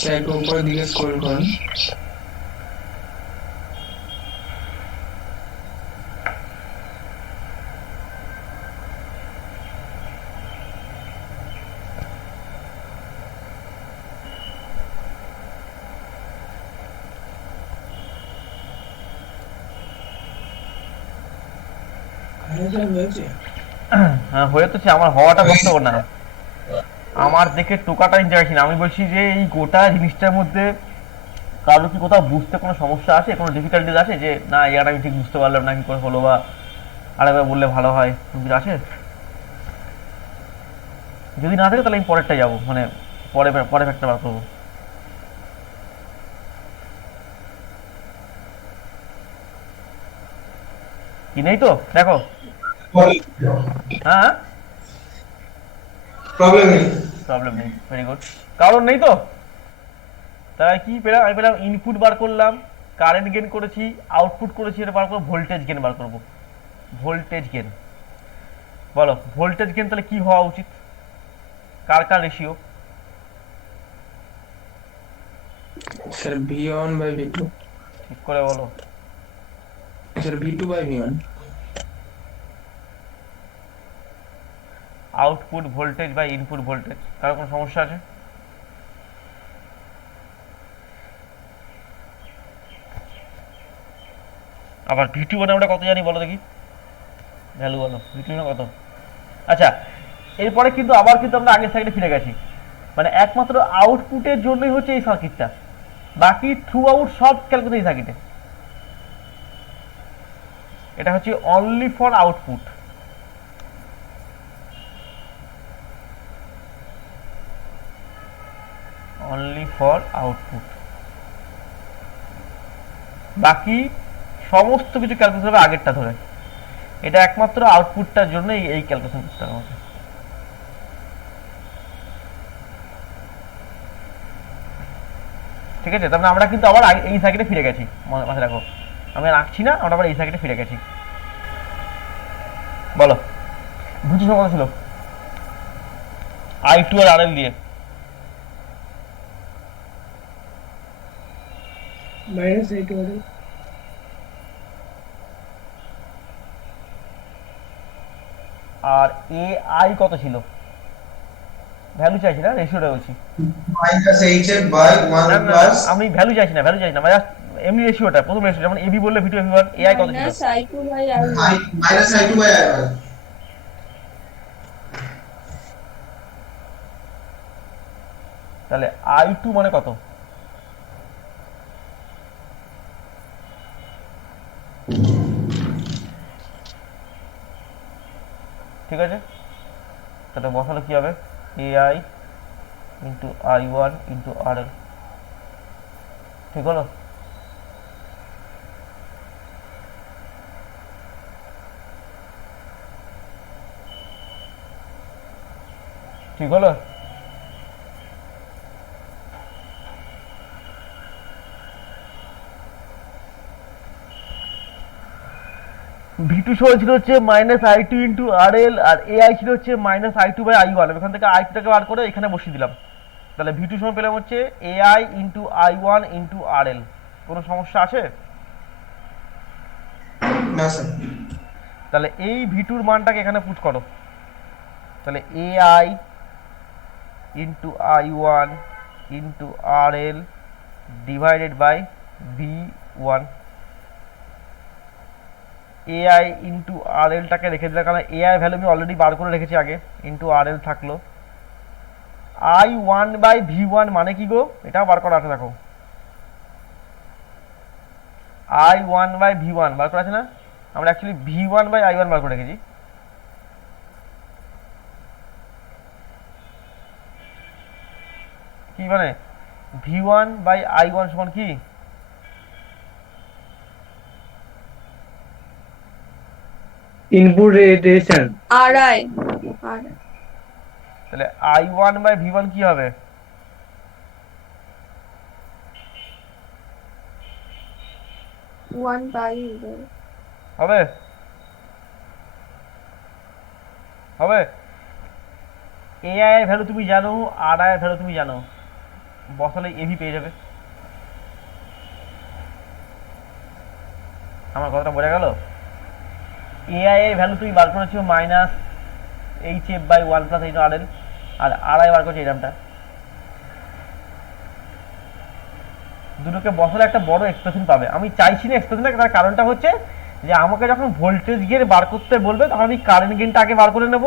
স্যার একটু উপরের দিকে স্ক্রল করুন। হ্যাঁ হয়ে তো আমার হওয়াটা কষ্টকর না, আমার দেখে টোকাটা ইন্টারেস্টিং, আমি বলছি যে এই গোটা জিনিসটার মধ্যে কারো কি কোথাও বুঝতে কোনো সমস্যা আছে, কোনো ডিফিকাল্টিজ আছে যে না এটা আমি ঠিক বুঝতে পারলাম না কি করে হলো, বা আরেকবার বললে ভালো হয়, কিছু আছে? যদি না থাকে তাহলে আমি পরেরটা যাবো, মানে পরে পরে একটা বার করবো। কি নেই তো দেখো। হ্যাঁ, প্রবলেম নেই। প্রবলেম নেই, ভেরি গুড। কারণ নেই তো, তাই কি পেলাম? আমি পেলাম ইনপুট বার করলাম, কারেন্ট গেন করেছি, আউটপুট করেছি, এটা বার করবো ভোল্টেজ গেন বার করবো। ভোল্টেজ গেন, বলো ভোল্টেজ গেন তাহলে কি হওয়া উচিত, কার কার ratio? Sir V1 by V2। ঠিক করে বলো। Sir V2 by V1। Output voltage বা ইনপুট ভোল্টেজ, কারো কোনো সমস্যা আছে? আবার ভিটু মানে আমরা কত জানি বলো দেখি, ভ্যালু বলো ভিটু মানে কত? আচ্ছা, এরপরে কিন্তু আবার কিন্তু আমরা আগের সাইডে ফিরে গেছি, মানে একমাত্র আউটপুটের জন্যই হচ্ছে এই সার্কিটটা, বাকি থ্রু আউট সব ক্যালকুলেশন এই সার্কিটে। এটা হচ্ছে only for output. Only for output, বাকি সমস্ত কিছু ক্যালকুলেশন হবে আগেরটা ধরে। এটা একমাত্র আউটপুটটার জন্য এই ক্যালকুলেশন করতে হবে আমাকে। ঠিক আছে, তার মানে আমরা কিন্তু আবার এই সার্কিটে ফিরে গেছি, মাথায় রাখো। আমি রাখছি না, আমরা আবার এই সার্কিটে ফিরে গেছি। বলো বুঝি সমস্যা ছিল I2 আর RL দিয়ে। মাইনাস এইট ওয়ার্ড আর AI কত ছিল? ভ্যালু চাইছি না, রেশিওটা বলছি। মাইনাস এইচ এর বাই ওয়ান না না প্লাস আমি ভ্যালু চাইছি না, ভ্যালু চাইছি না, মানে just এমনি রেশিওটা, প্রথম রেশিও, যেমন এবি বললে V2 V1, AI কত ছিল? Minus I two by R I minus I two by I one. তাহলে I2 মানে কত? ঠিক আছে, তাহলে বসালে কি হবে? AI into I1 into RL, ঠিক হলো? ঠিক হলো? V2 সমান ছিল হচ্ছে মাইনাস I2 ইন্টু RL, আর AI ছিল হচ্ছে মাইনাস I2 বাই I1। এখান থেকে I2 টাকে বার করে এখানে বসিয়ে দিলাম, তাহলে V2 সমান পেলাম হচ্ছে AI into I1 into RL। কোনো সমস্যা আছে? না স্যার। তাহলে এই V2 এর মানটাকে এখানে পুট করো, তাহলে AI into I1 into RL divided by V1। AI into RLটাকে রেখে দিলাম, কারণ AI ভ্যালু আমি অলরেডি বার করে রেখেছি আগে, ইন্টু RL থাকলো। I1 বাই V1 মানে কি গো? এটাও বার করা আছে, দেখো I1 বাই V1 বার করা আছে না? আমরা অ্যাকচুয়ালি V1 বাই I1 বার করে রেখেছি। কি মানে V1 বাই I1 সমান কি? ইনপুট রেডিয়েশন আর আই আর তাহলে I1 বাই V1 কি হবে? ওয়ান বাই হবে হবে AI এর ভ্যালু তুমি জানো, RI এর ভ্যালু তুমি জানো, বসালে এবি পেয়ে যাবে। আমার কথাটা বোঝা গেল? AI এর ভ্যালু তুমি বার করেছো minus HF by 1 plus eight RL, আর RI বার করেছো এরকমটা। দুটোকে বসালে একটা বড় এক্সপ্রেশন পাবে। আমি চাইছি না এক্সপ্রেশনটা, তার কারণটা হচ্ছে যে আমাকে যখন ভোল্টেজ গেন বার করতে বলবে তখন আমি কারেন্ট গেনটা আগে বার করে নেব,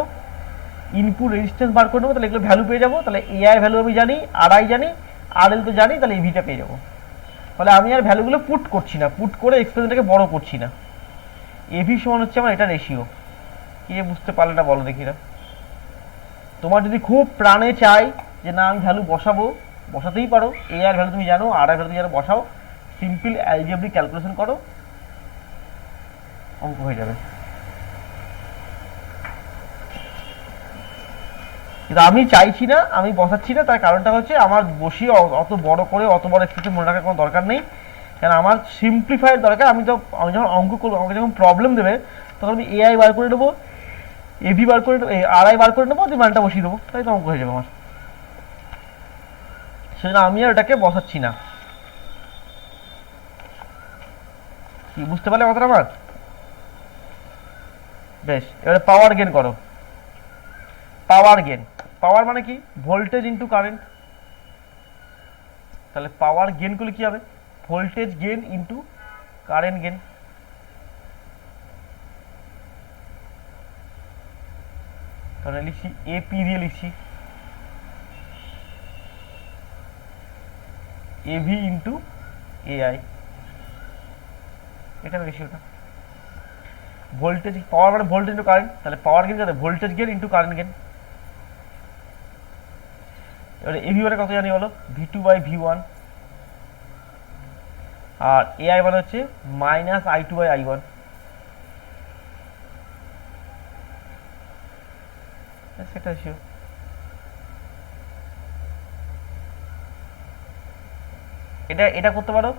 ইনপুট রেজিস্ট্যান্স বার করে নেবো, তাহলে এগুলো ভ্যালু পেয়ে যাবো। তাহলে এআই ভ্যালু আমি জানি, আর আই জানি, আর এল তো জানি, তাহলে এভিটা পেয়ে যাবো। তাহলে আমি আর ভ্যালুগুলো পুট করছি না, পুট করে এক্সপ্রেশনটাকে বড় করছি না। এভি সমান হচ্ছে আমার এটা রেশিও। কে বুঝতে পারলে না বলো দেখি না। তোমার যদি খুব প্রাণে চাই যে না আমি ভ্যালু বসাবো, বসাতেই পারো। এ আর ভ্যালু তুমি জানো, আর আই ভ্যালু তুমি জানো, বসাও, সিম্পল অ্যালজেব্রিক ক্যালকুলেশন করো, অঙ্ক হয়ে যাবে। কিন্তু আমি চাইছি না, আমি বসাচ্ছি না, তার কারণটা হচ্ছে আমার বসিয়ে অত বড় করে অত বড় এক্সপ্রেশন মনে রাখার কোনো দরকার নেই। কারণ আমার সিম্পলিফাইয়ের দরকার। আমি যখন অঙ্ক করবো, আমাকে যখন প্রবলেম দেবে, তখন আমি এআই বার করে নেবো, এভি বার করে নেবো, আর আই বার করে নেবো, দিয়ে মানটা বসিয়ে দেবো, তাই তো অঙ্ক হয়ে যাবে আমার। সেজন্য আমি আর এটাকে বসাচ্ছি না। কি বুঝতে পারলে কথাটা আমার? বেশ, এবারে পাওয়ার গেন করো। পাওয়ার গেন, পাওয়ার মানে কি? Voltage into current. তাহলে পাওয়ার গেন করলে কি হবে? Voltage gain into current gain. তাহলে লিখছি এপি দিয়ে লিখছি এভি ইন্টু এআই, এটা রেশিওটা। ভোল্টেজ পাওয়ার মানে ভোল্টেজ ইন্টু কারেন্ট, তাহলে পাওয়ার গেন যাবে voltage gain into current gain. এবারে এভি মানে কত জানি বলো? ভি2 বাই ভি1, আর এআই মানে হচ্ছে মাইনাস আই2 বাই আই1। সেটা রেশিও। এটা এটা করতে পারো,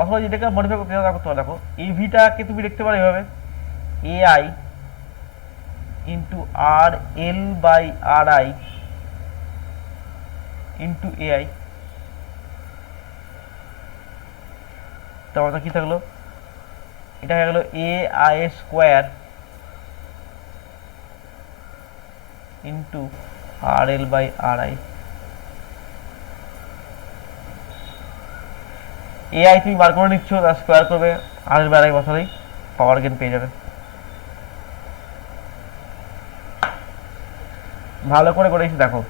অথবা যেটাকে মডিফাই করতে করতে পারো। দেখো এভিটাকে তুমি লিখতে পারো এভাবে, AI into R L by R I into AI. তারপর কি থাকলো? এটা হয়ে গেলো A I square into R L by R I. AI তুমি বার করে নিচ্ছ, তার স্কোয়ার করবে, R L by R I বসালেই পাওয়ার গেন পেয়ে যাবে। ভালো করে করে এসে দেখো।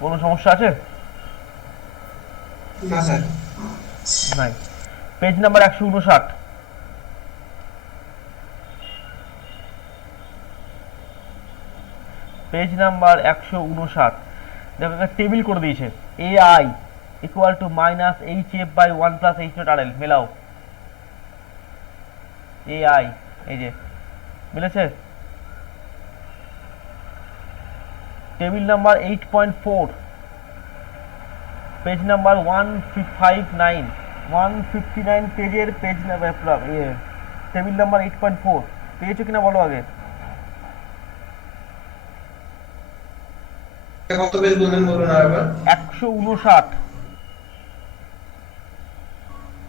কোনো সমস্যা আছে? না স্যার। নাই। Page number 159। Page number 159। দেখো একটা টেবিল করে দিয়েছে, AI equal to minus H F by 1 plus H naught R L. মেলাও এআই, এই যে মিলেছে। টেবিল নাম্বার 8.4, পেজ নাম্বার 159, 159 পেজের পেজ নাম্বার, টেবিল নাম্বার 8.4 পেয়েছো কিনা বলো আগে? কত পেজ বললেন বলুন আরেকবার। 159।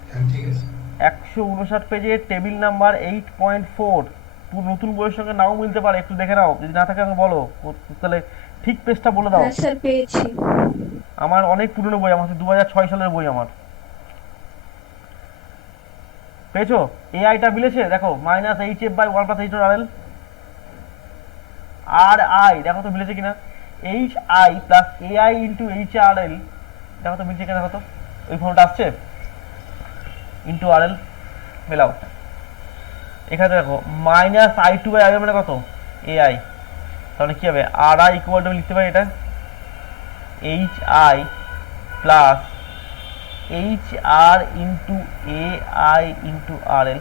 হ্যাঁ ঠিক আছে। 159 পেজে টেবিল নাম্বার 8.4। নতুন বইয়ের সঙ্গে নাও মিলতে পারে, একটু দেখে নাও, যদি না থাকে আমাকে বলো, তাহলে ঠিক পেজটা বলে দাও। হ্যাঁ স্যার পেয়েছি। আমার অনেক পুরনো বই, আমার 2006 সালের বই আমার। পেয়েছো? এআইটা মিলেছে দেখো, minus H F by 1 plus H R L. R I দেখো তো মিলেছে কিনা, H I plus AI into H R L, দেখো তো মিলছে কিনা, দেখো তো ওই ফর্মটা আসছে, ইন্টু আর এল। মেলাও। এখানে দেখো মাইনাস আই2 বাই আই মানে কত? এআই। তাহলে কি হবে? আর আই ইকুয়াল টু লিখতে পারি এটা H I plus H R into A I into R L.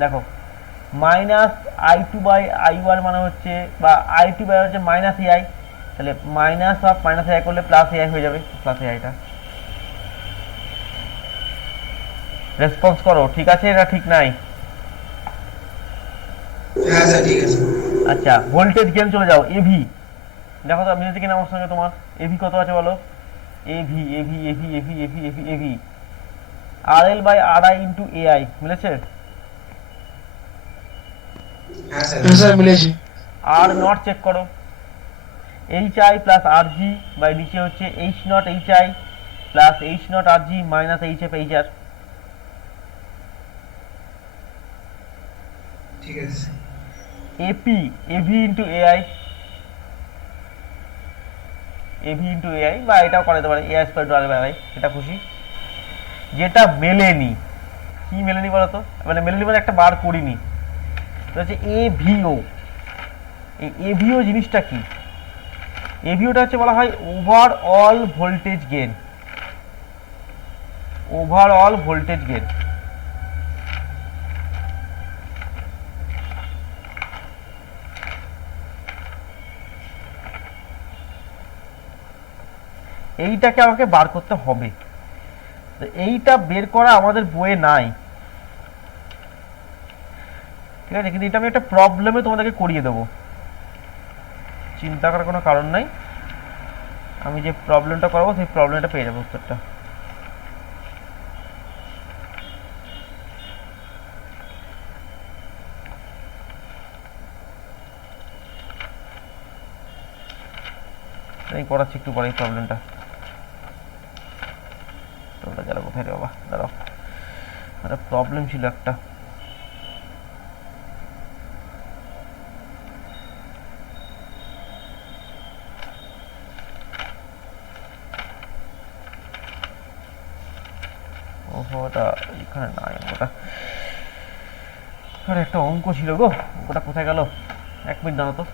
দেখো মাইনাস আই2 বাই আই1 মানে হচ্ছে, বা আই2 বাই হচ্ছে মাইনাস এআই, তাহলে মাইনাস অফ মাইনাস এআই করলে প্লাস এআই হয়ে যাবে, প্লাস এআইটা। রেসপন্স করো, ঠিক আছে না ঠিক নাই? হ্যাঁ স্যার ঠিক আছে। আচ্ছা, ভোল্টেজ গেন চলে যাও, এভি দেখো তো মিলেছে কিনা আমার সঙ্গে তোমার। এভি কত আছে বলো? AV AV AV AV AV AV AV R L by R I into AI. মিলেছে? হ্যাঁ স্যার। স্যার মিলেছে। আর নট চেক করো, H I plus R G by নিচে হচ্ছে H naught H I plus H naught R G minus H F H R. ঠিক আছে। AP AV into AI, AV into AI বা এটাও করা যেতে পারে AI square to R by, এটা খুশি। যেটা মেলেনি, কি মেলেনি বলতো, মানে মেলেনি মানে একটা বার করিনি, তো হচ্ছে এভিও। এই এভিও জিনিসটা কি? এভিওটা হচ্ছে বলা হয় overall voltage gain, overall voltage gain. এইটাকে আমাকে বার করতে হবে, তো এইটা বের করা আমাদের বইয়ে নাই, ঠিক আছে, কিন্তু এটা আমি একটা প্রবলেমে তোমাদেরকে করিয়ে দেবো, চিন্তা করার কোনো কারণ নাই। আমি যে প্রবলেমটা করাবো সেই প্রবলেমটা পেয়ে যাবো উত্তরটা। এই করাচ্ছি একটু পরে এই প্রবলেমটা। গেল কোথায় রে বাবা, দাঁড়াও, একটা প্রবলেম ছিল একটা। ওটা এখানে নাই, ওটা আরে একটা অঙ্ক ছিল গো, ওটা কোথায় গেল, এক মিনিট দাঁড়াও তো।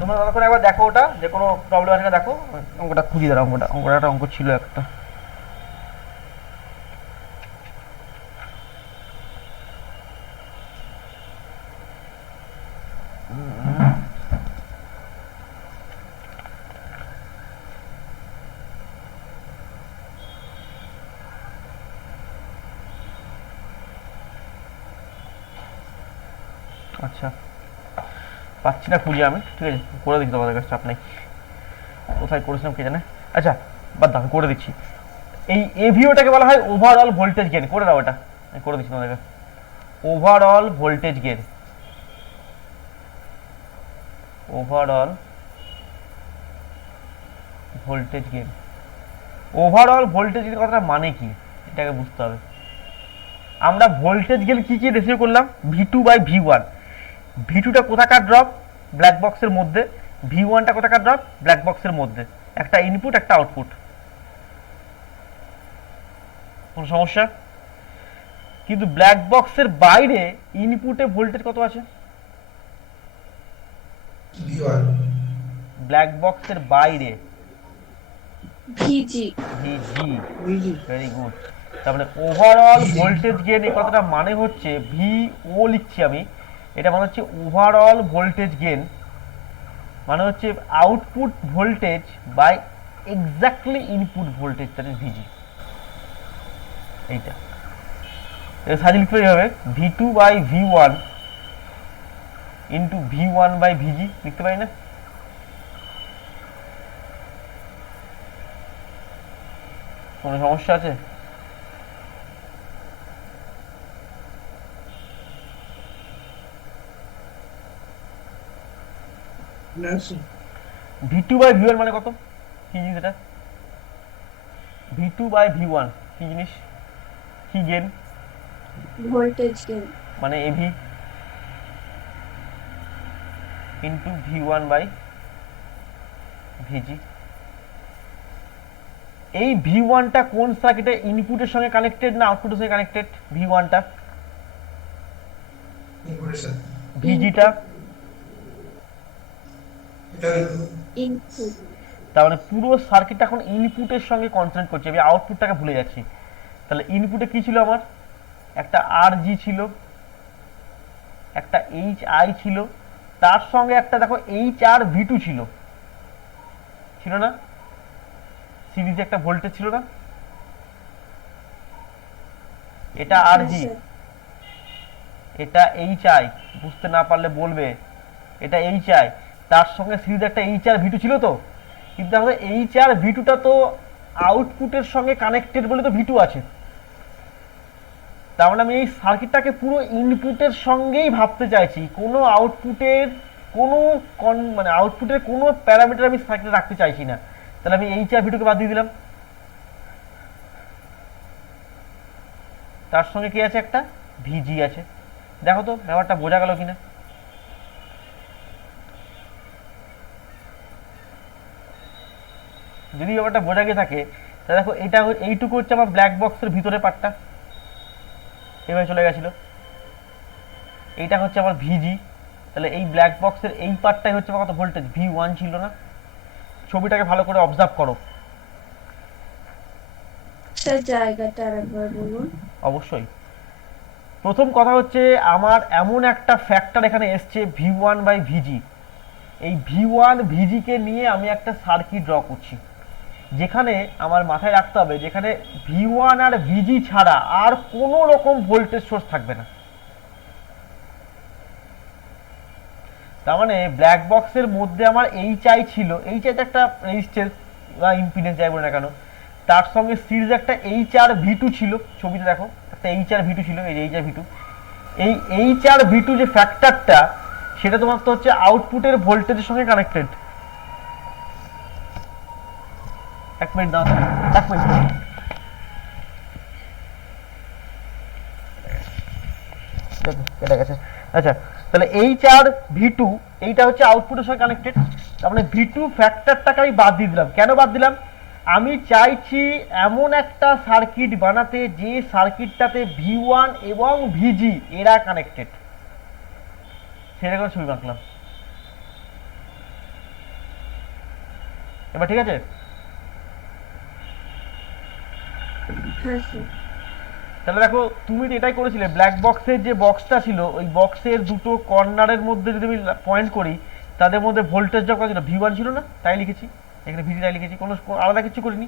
তোমরা ততক্ষণ একবার দেখো ওটা, যে কোনো প্রবলেম আছে দেখো, অঙ্কটা খুঁজে দাঁড়াও, অঙ্কটা একটা অঙ্ক ছিল একটা। আচ্ছা পাচ্ছি না খুঁজে আমি, ঠিক আছে করে দিচ্ছি, তোমাদের কাছে চাপ নেই, কোথায় করেছিলাম কে জানে। আচ্ছা বাদ দাও, আমি করে দিচ্ছি। এই এভিওটাকে বলা হয় ওভারঅল ভোল্টেজ গেন, করে দাও এটা, আমি করে দিচ্ছি তোমাদের কাছে। Overall voltage gain, overall voltage gain. Overall voltage gain কথাটা মানে কি এটাকে বুঝতে হবে। আমরা ভোল্টেজ গেন কি কি রেসিভ করলাম, V two by V one. ভি টুটা কোথাকার ড্রপ, ব্ল্যাক বক্সের মধ্যে, ভি ওয়ানটা কোথাকার ড্রপ, ব্ল্যাক বক্সের মধ্যে, একটা ইনপুট একটা আউটপুট। কোনো সমস্যা? কিন্তু ব্ল্যাক বক্সের বাইরে ইনপুটে ভোল্টেজ কত আছে? V1 ব্ল্যাক বক্সের বাইরে ভিজি ভিজি, ভিজি ভেরি গুড। তার মানে ওভারঅল ভোল্টেজ গেন এই কথাটা মানে হচ্ছে ভি ও লিখছি আমি, এটা মানে হচ্ছে ওভারঅল ভোল্টেজ গেন, মানে হচ্ছে output voltage by exactly input voltage, that is VG. এইটা সাজি লিখতে হবে V two by V one into V one by VG, লিখতে পারি না? কোনো সমস্যা আছে? না sir. V two by V one মানে কত, কি জিনিস এটা? V two by V one কি জিনিস, কি গেন? Voltage gain. মানে AV into V one by VG. এই ভি ওয়ানটা কোন সার্কিটে, ইনপুটের সঙ্গে কানেক্টেড না আউটপুটের সঙ্গে কানেক্টেড? ভি ওয়ানটা, ইনপুটের সাথে। ভিজিটা, এটা ইনপুট। তার মানে পুরো সার্কিটটা এখন ইনপুটের সঙ্গে কনসেন্ট্রেট করছে, আমি আউটপুটটাকে ভুলে যাচ্ছি। তাহলে ইনপুটে কি ছিল আমার, একটা আর জি ছিল, একটা এইচ আই ছিল, তার সঙ্গে একটা দেখো এইচ আর ভি টু ছিল, ছিল না? সিরিজে একটা ভোল্টেজ ছিল না? এটা আর জি, এটা এইচ আই, বুঝতে না পারলে বলবে, এটা এইচ আই, তার সঙ্গে সিরিজে একটা এইচ আর ভি টু ছিল তো, কিন্তু দেখো এইচ আর ভি টুটা তো আউটপুটের সঙ্গে কানেক্টেড বলে তো ভি2 আছে, তার মানে আমি এই সার্কিটটাকে পুরো ইনপুটের সঙ্গেই ভাবতে চাইছি, কোনো আউটপুটের কোনো মানে আউটপুটের কোনো প্যারামিটার আমি সার্কিটে রাখতে চাইছি না। তাহলে আমি এইচ আর ভি2 কে বাদ দিয়ে দিলাম, তার সঙ্গে কি আছে, একটা ভিজি আছে। দেখো তো ব্যাপারটা বোঝা গেল কিনা। যদি ব্যাপারটা বোঝা গিয়ে থাকে তাহলে দেখো এটা এইটুকু হচ্ছে আমার ব্ল্যাক বক্সের ভিতরে পার্টটা, এভাবে চলে গেছিল। এইটা হচ্ছে আমার ভিজি, তাহলে এই ব্ল্যাক বক্সের এই পার্টটাই হচ্ছে আমার কত ভোল্টেজ, ভি1 ছিল না? ছবিটাকে ভালো করে অবজার্ভ করো। স্যার জায়গাটা আরেকবার বলুন। অবশ্যই প্রথম কথা হচ্ছে আমার এমন একটা ফ্যাক্টর এখানে এসছে V1/VG, এই V1 VG কে নিয়ে আমি একটা সার্কিট ড্র করছি, যেখানে আমার মাথায় রাখতে হবে যেখানে V1 আর VG ছাড়া আর কোনো রকম ভোল্টেজ সোর্স থাকবে না। তার মানে ব্ল্যাক বক্সের মধ্যে আমার HI ছিল, HI তো একটা রেজিস্ট্যান্স বা ইম্পিডেন্স যাই বলে না কেন, তার সঙ্গে সিরিজ একটা HR/V2 ছিল, ছবিতে দেখো একটা HR/V2 ছিল, এই যে HR/V2, এই HR/V2 যে ফ্যাক্টরটা সেটা তোমার তো হচ্ছে আউটপুটের ভোল্টেজের সঙ্গে কানেক্টেড। এক মিনিট দাও, এক মিনিট। দেখো কেটে গেছে। আচ্ছা, তাহলে HR/V2 এইটা হচ্ছে আউটপুটের সঙ্গে কানেক্টেড, তার মানে V2 ফ্যাক্টরটাকে আমি বাদ দিয়ে দিলাম। কেন বাদ দিলাম? আমি চাইছি এমন একটা সার্কিট বানাতে যে সার্কিটটাতে V1 এবং VG এরা কানেক্টেড, সেরকম ছবি আঁকলাম। এবার ঠিক আছে? হ্যাঁ স্যার। তাহলে দেখো তুমি তো এটাই করেছিলে, ব্ল্যাক বক্সের যে বক্সটা ছিল ওই বক্সের দুটো কর্নারের মধ্যে যদি আমি পয়েন্ট করি তাদের মধ্যে ভোল্টেজ যখন ছিল V1 ছিল না, তাই লিখেছি এখানে, VG তাই লিখেছি, কোনো আলাদা কিছু করিনি।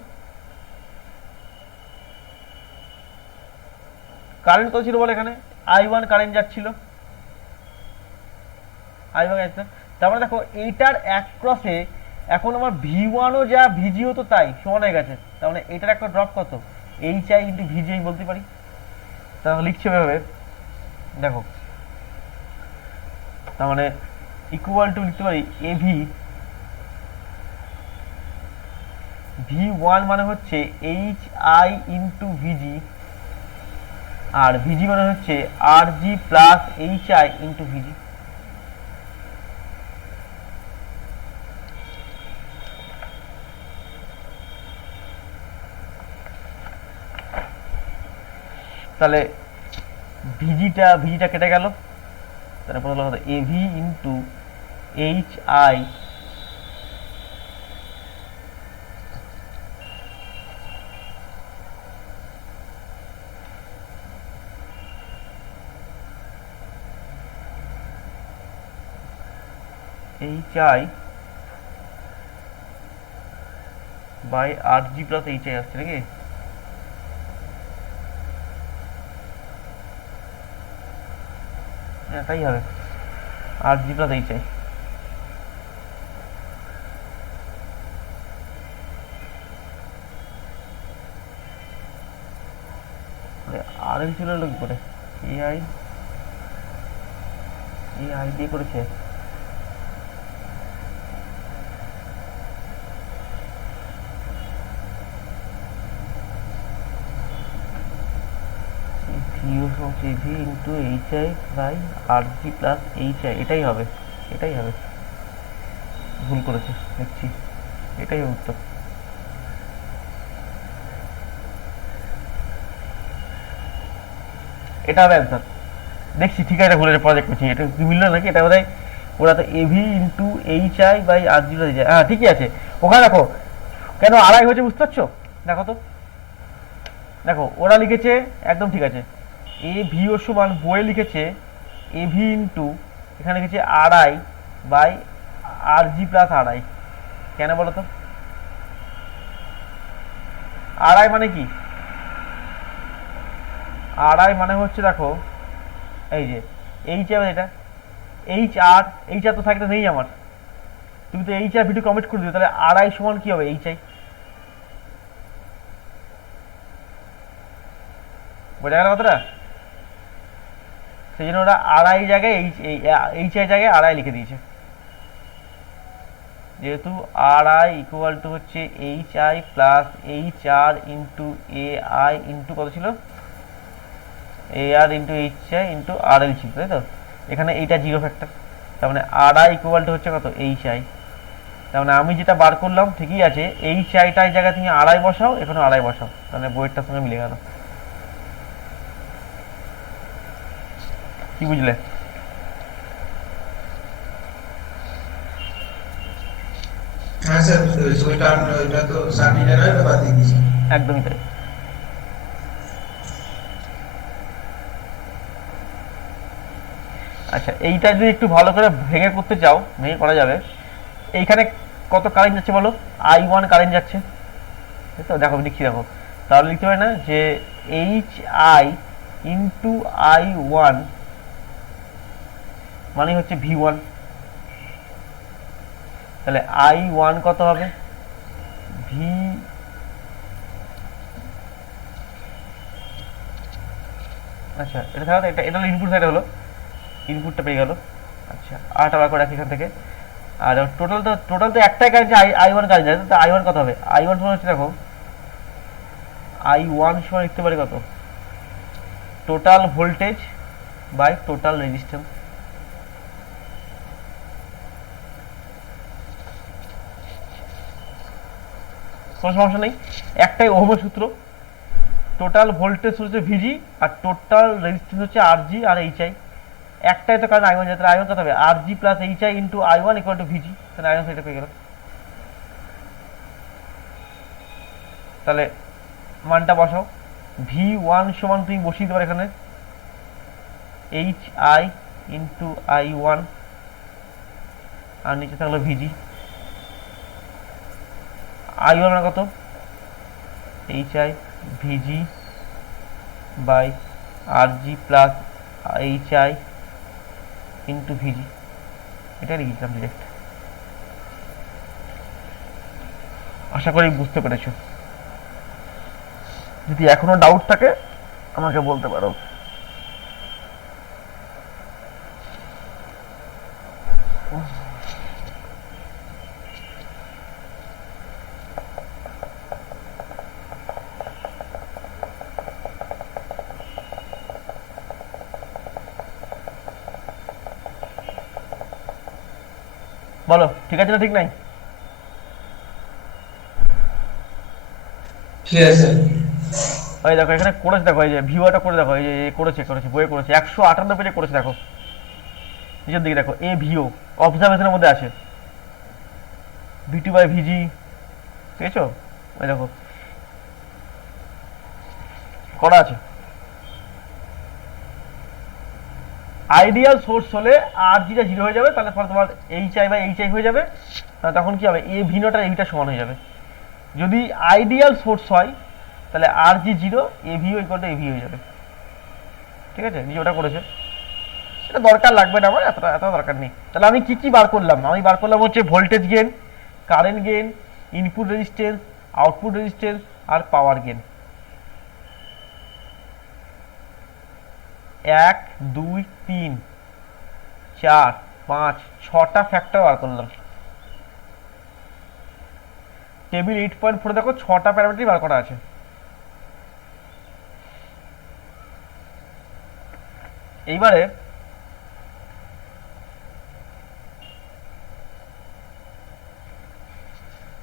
কারেন্ট কত ছিল বলে, এখানে I1 কারেন্ট যাচ্ছিল, I1 যাচ্ছে। তারপরে দেখো এইটার এক ক্রসে এখন আমার V1 ও যা VG ও তো তাই সমান হয়ে গেছে, তার মানে এটার একটা ড্রপ কত, HI/VG আমি বলতে পারি। তাহলে লিখছে এভাবে, দেখো তার মানে ইকুয়াল টু লিখতে পারি AV, V1 মানে হচ্ছে HI/VG আর VG মানে হচ্ছে RG প্লাস HI/VG। তাহলে ভিজিটা কেটে গেল, তারপর হলো AV into HI by RG plus HI আসছে নাকি? হ্যাঁ তাই হবে, RG প্লাস HI। RL ছিল কি করে, AI দিয়ে করেছে, AV into HI by RG plus HI, এটাই হবে, এটাই হবে, ভুল করেছে দেখছি, এটাই হবে উত্তর। এটা হবে অ্যান্সার, দেখছি ঠিক আছে, ভুলে প্রজেক্ট করছি, এটা কি মিললো নাকি, এটা বোধহয় ওরা তো AV into HI by RG plus HI, হ্যাঁ ঠিকই আছে। ওখানে দেখো কেন আড়াই হয়েছে বুঝতে পারছো, দেখো তো, দেখো ওরা লিখেছে একদম ঠিক আছে, AVO সমান বইয়ে লিখেছে AV ইন্টু এখানে লিখেছে আড়াই বাই RG প্লাস আড়াই, কেন বলো তো? আড়াই মানে কি, আড়াই মানে হচ্ছে দেখো এই যে HR, এটা HR তো থাকতে নেই আমার, তুমি তো HR ভিডিও কমিট করে দিও, তাহলে আড়াই সমান কি হবে HI, বোঝা গেল কথাটা? সেই জন্য ওরা আড়াই জায়গায় এইচ আই জায়গায় আড়াই লিখে দিয়েছে, যেহেতু আর আই ইকুয়াল টু হচ্ছে H I plus H R into A I into কত ছিল, A R into H I into R L ছিল, তাই তো? এখানে এইটা জিরো ফ্যাক্টর, তার মানে আর আই ইকুয়াল টু হচ্ছে কত, এইচ আই। তার মানে আমি যেটা বার করলাম ঠিকই আছে, এইচ আইটার জায়গায় তুমি আড়াই বসাও, এখানে আড়াই বসাও, তাহলে বইয়েরটার সঙ্গে মিলে গেল। কি বুঝলে? হ্যাঁ স্যার বুঝতে পেরেছি, ওইটা তো সাবমিটার হয় তো বাদ দিয়ে দিয়েছি। একদমই তাই। আচ্ছা, এইটা যদি একটু ভালো করে ভেঙে করতে চাও, ভেঙে করা যাবে। এইখানে কত কারেন্ট যাচ্ছে বলো? I1 কারেন্ট যাচ্ছে, তাই তো? দেখো লিখছি, দেখো তাহলে লিখতে পারি না যে এইচ আই ইন্টু I1 মানে হচ্ছে V1, তাহলে I1 কত হবে, ভি, আচ্ছা এটা থাকলে এটা ইনপুট সাইড হলো, ইনপুটটা পেয়ে গেল। আচ্ছা আরেকটা বার করে রাখি এখান থেকে। আর টোটাল তো একটাই কারেন্ট, I1 কারেন্ট আছে, তো I1 কত হবে? I1 সমান হচ্ছে, দেখো I1 সমান লিখতে পারি কত, total voltage by total resistance. কোনো সমস্যা নেই, একটাই ওহমের সূত্র, টোটাল ভোল্টেজ হচ্ছে ভিজি আর টোটাল রেজিস্ট্যান্স হচ্ছে আর জি আর এইচ আই। একটাই তো কারণ I1 যাতে I1 কত হবে, R G plus H I into I1 equal to VG, তাহলে I1 সেটা পেয়ে গেল। তাহলে মানটা বসাও, V1 সমান তুমি বসিয়ে দিতে পারো এখানে এইচ আই ইন্টু I1 আর নিচে থাকলো ভিজি। I1 মানে কত, H I VG by R G plus H I into VG, এটা লিখেছিলাম ডিরেক্ট। আশা করি বুঝতে পেরেছো। যদি এখনো ডাউট থাকে আমাকে বলতে পারো। বলো ঠিক আছে না ঠিক নাই? ঠিক আছে স্যার। ওই দেখো এখানে করেছে, দেখো এই যে ভিউটা করে দেখো, এই যে করেছে বইয়ে করেছে 158 পেজে করেছে, দেখো নিচের দিকে দেখো, এ ভিও অবজারভেশনের মধ্যে আছে, V2 বাই ভিজি, ঠিক আছে? ওই দেখো করা আছে। আইডিয়াল সোর্স হলে আর জিটা জিরো হয়ে যাবে, তাহলে তোমার H I by H I হয়ে যাবে, তখন কি হবে, এ ভিনোটা এইটা সমান হয়ে যাবে। যদি আইডিয়াল সোর্স হয় তাহলে R G zero, A VO equal to A V হয়ে যাবে, ঠিক আছে? নিজে ওটা করেছে, এটা দরকার লাগবে না আমার, এত দরকার নেই। তাহলে আমি কি বার করলাম, আমি বার করলাম হচ্ছে voltage gain, current gain, input resistance, output resistance আর পাওয়ার গেন। 1 2 3 4 5 6টা ফ্যাক্টর বার করলাম। টেবিল 8.4 দেখো 6টা প্যারামিটারই বার করা আছে। এইবারে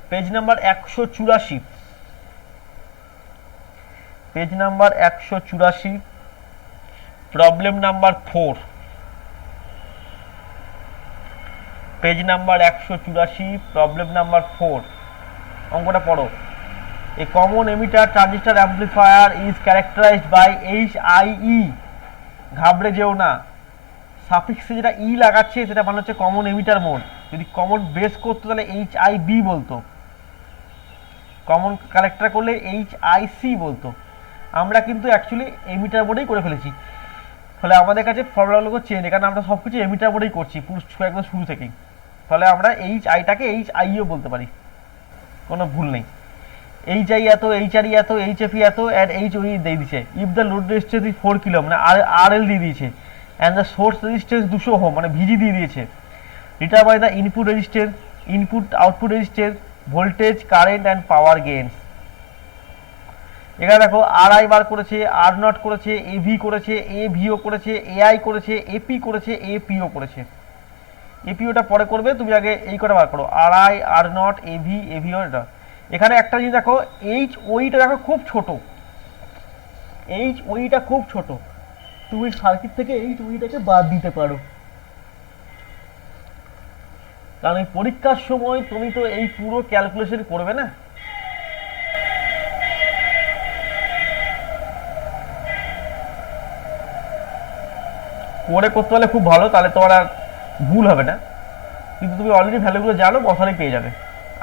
page number 184, page number 184, problem number 4, page number 184, problem number 4, অঙ্কটা পড়ো। A common emitter transistor amplifier is characterized by HIE, ঘাবড়ে যেও না, সাফিক্সে যেটা ই লাগাচ্ছে সেটা মানে হচ্ছে কমন এমিটার মোড, যদি কমন বেস করতো তাহলে HIB বলতো, কমন কালেক্টর করলে HIC বলতো। আমরা কিন্তু অ্যাকচুয়ালি এমিটার মোডেই করে ফেলেছি, ফলে আমাদের কাছে ফর্মুলাগুলো চেঞ্জ, কারণ আমরা সব কিছু এমিটার মোডেই করছি পুরো একদম শুরু থেকেই, ফলে আমরা HIটাকে HIও বলতে পারি, কোনো ভুল নেই। এইচ আই এত, এইচ আর ই এত, এইচ এফ ই এত অ্যান্ড এইচ ওই দিয়ে দিচ্ছে। If the load resistance is 4 kilo মানে আর এল দিয়ে দিয়েছে, and the source resistance 200 ohm মানে ভিজি দিয়ে দিয়েছে। রিটার by the input resistance, input output resistance, voltage, current and power gains. এখানে দেখো আর আই বার করেছে, আর নট করেছে, এভি করেছে, এ ভিও করেছে, এআই করেছে, এপি করেছে, এপিও করেছে। এপিওটা পরে করবে, তুমি আগে এই কটা বার করো, আর I, are not, AV, ABO. এটা এখানে একটা জিনিস দেখো, এইচ ওইটা দেখো খুব ছোট, এইচ ওইটা খুব ছোট, তুমি সার্কিট থেকে এইচ ওইটাকে বাদ দিতে পারো, কারণ এই পরীক্ষার সময় তুমি তো এই পুরো ক্যালকুলেশন করবে না। করে করতে পারলে খুব ভালো, তাহলে তোমার আর ভুল হবে না, কিন্তু তুমি অলরেডি ভ্যালুগুলো জানো, বসালেই পেয়ে যাবে।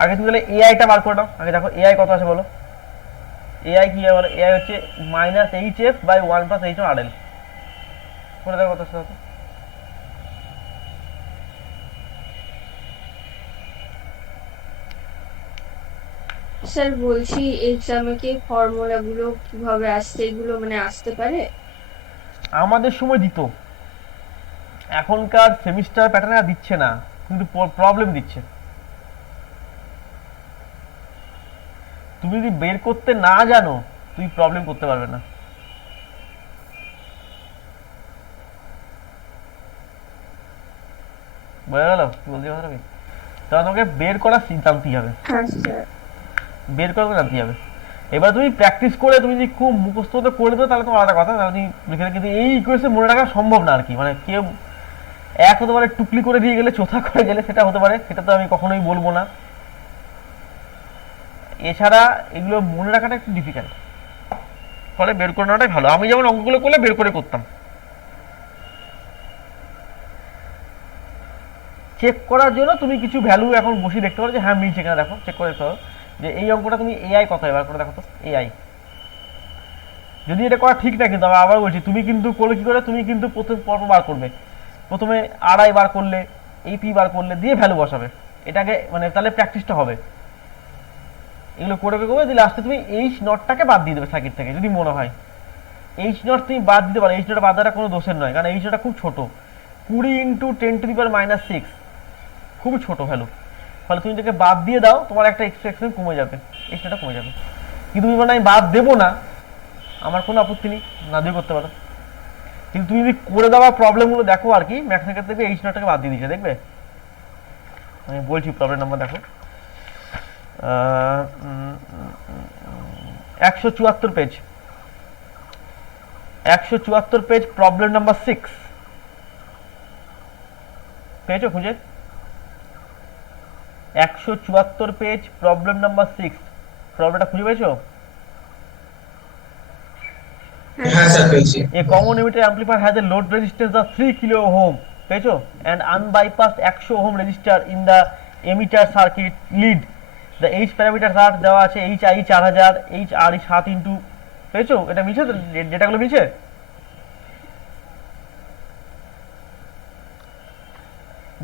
আগে তুমি তাহলে এআইটা বার করে নাও। আগে দেখো এআই কত আছে বলো, এআই কি বলো, এআই হচ্ছে minus H F by 1 plus H R L. করে দেখো কত আছে। স্যার বলছি এক্সামে কি ফর্মুলা গুলো কিভাবে আসছে এগুলো মানে আসতে পারে? আমাদের সময় দিত, এখনকার সেমিস্টার প্যাটার্নে আর দিচ্ছে না, কিন্তু প্রবলেম দিচ্ছে। তুমি যদি বের করতে না জানো, তুমি প্রবলেম করতে পারবে না। বোঝা গেল কি বলতে পারবে? তাহলে তোমাকে বের করা জানতেই হবে, হ্যাঁ স্যার। বের করা জানতেই হবে। এবার তুমি প্র্যাকটিস করে তুমি যদি খুব মুখস্থ করে দেবে তাহলে তোমার আলাদা কথা, তাহলে তুমি লিখে, কিন্তু এই ইকুয়েশন মনে রাখা সম্ভব না আর কি। মানে কেউ এক হতে পারে টুকলি করে দিয়ে গেলে, চোথা করে গেলে, সেটা হতে পারে, সেটা তো আমি কখনোই বলবো না। এছাড়া এগুলো মনে রাখাটা একটু ডিফিকাল্ট, ফলে বের করে নেওয়াটাই ভালো। আমি যেমন অঙ্কগুলো করলে বের করে করতাম। চেক করার জন্য তুমি কিছু ভ্যালু এখন বসিয়ে দেখতে পারো যে হ্যাঁ মিলছে কিনা, দেখো চেক করে দেখতে পারো যে এই অঙ্কটা তুমি এআই কত, এবার করে দেখো তো এআই। যদি এটা করা ঠিক না, কিন্তু আমি আবার বলছি, তুমি কিন্তু করলে কি করে, তুমি কিন্তু প্রথম পর্ব বার করবে, প্রথমে আর আই বার করলে, এপি বার করলে, দিয়ে ভ্যালু বসাবে, এটাকে মানে তাহলে প্র্যাকটিসটা হবে। এগুলো করে করবে, দিলে লাস্টে তুমি এইচ নটটাকে বাদ দিয়ে দেবে সার্কিট থেকে, যদি মনে হয় এইচ নট তুমি বাদ দিতে পারো। এইচ নট বাদ দেওয়াটা কোনো দোষের নয়, কারণ এইচ নটটা খুব ছোট, 20 ইন্টু 10⁻⁻6, খুবই ছোট ভ্যালু। ফলে তুমি এটাকে বাদ দিয়ে দাও, তোমার একটা এক্সট্রাকশন কমে যাবে, এইচ নটটা কমে যাবে। কিন্তু তুমি মানে আমি বাদ দেবো না, আমার কোনো আপত্তি নেই, না দিয়ে করতে পারো। কিন্তু তুমি যদি করে দেওয়া প্রবলেমগুলো দেখো আর কি, ম্যাথসের ক্ষেত্রে দেখবে এইচ নটটাকে বাদ দিয়ে দিচ্ছে, দেখবে। আমি বলছি প্রবলেম নাম্বার দেখো, 174 পেজ, 174 পেজ, প্রবলেম নাম্বার 6 পেয়েছো খুঁজে? 174 পেজ, প্রবলেম নাম্বার 6, প্রবলেমটা খুঁজে পেয়েছো? হ্যাঁ স্যার পেয়েছি। A common emitter amplifier has a load resistance of 3 kilo ohm, পেয়েছো? And unbypassed 100 ohm resistor in the emitter circuit lead. The H parameters are দেওয়া আছে, HI 4000, HRE 7 ইন্টু, পেয়েছো? এটা মিলছে তো, ডেটাগুলো মিলছে?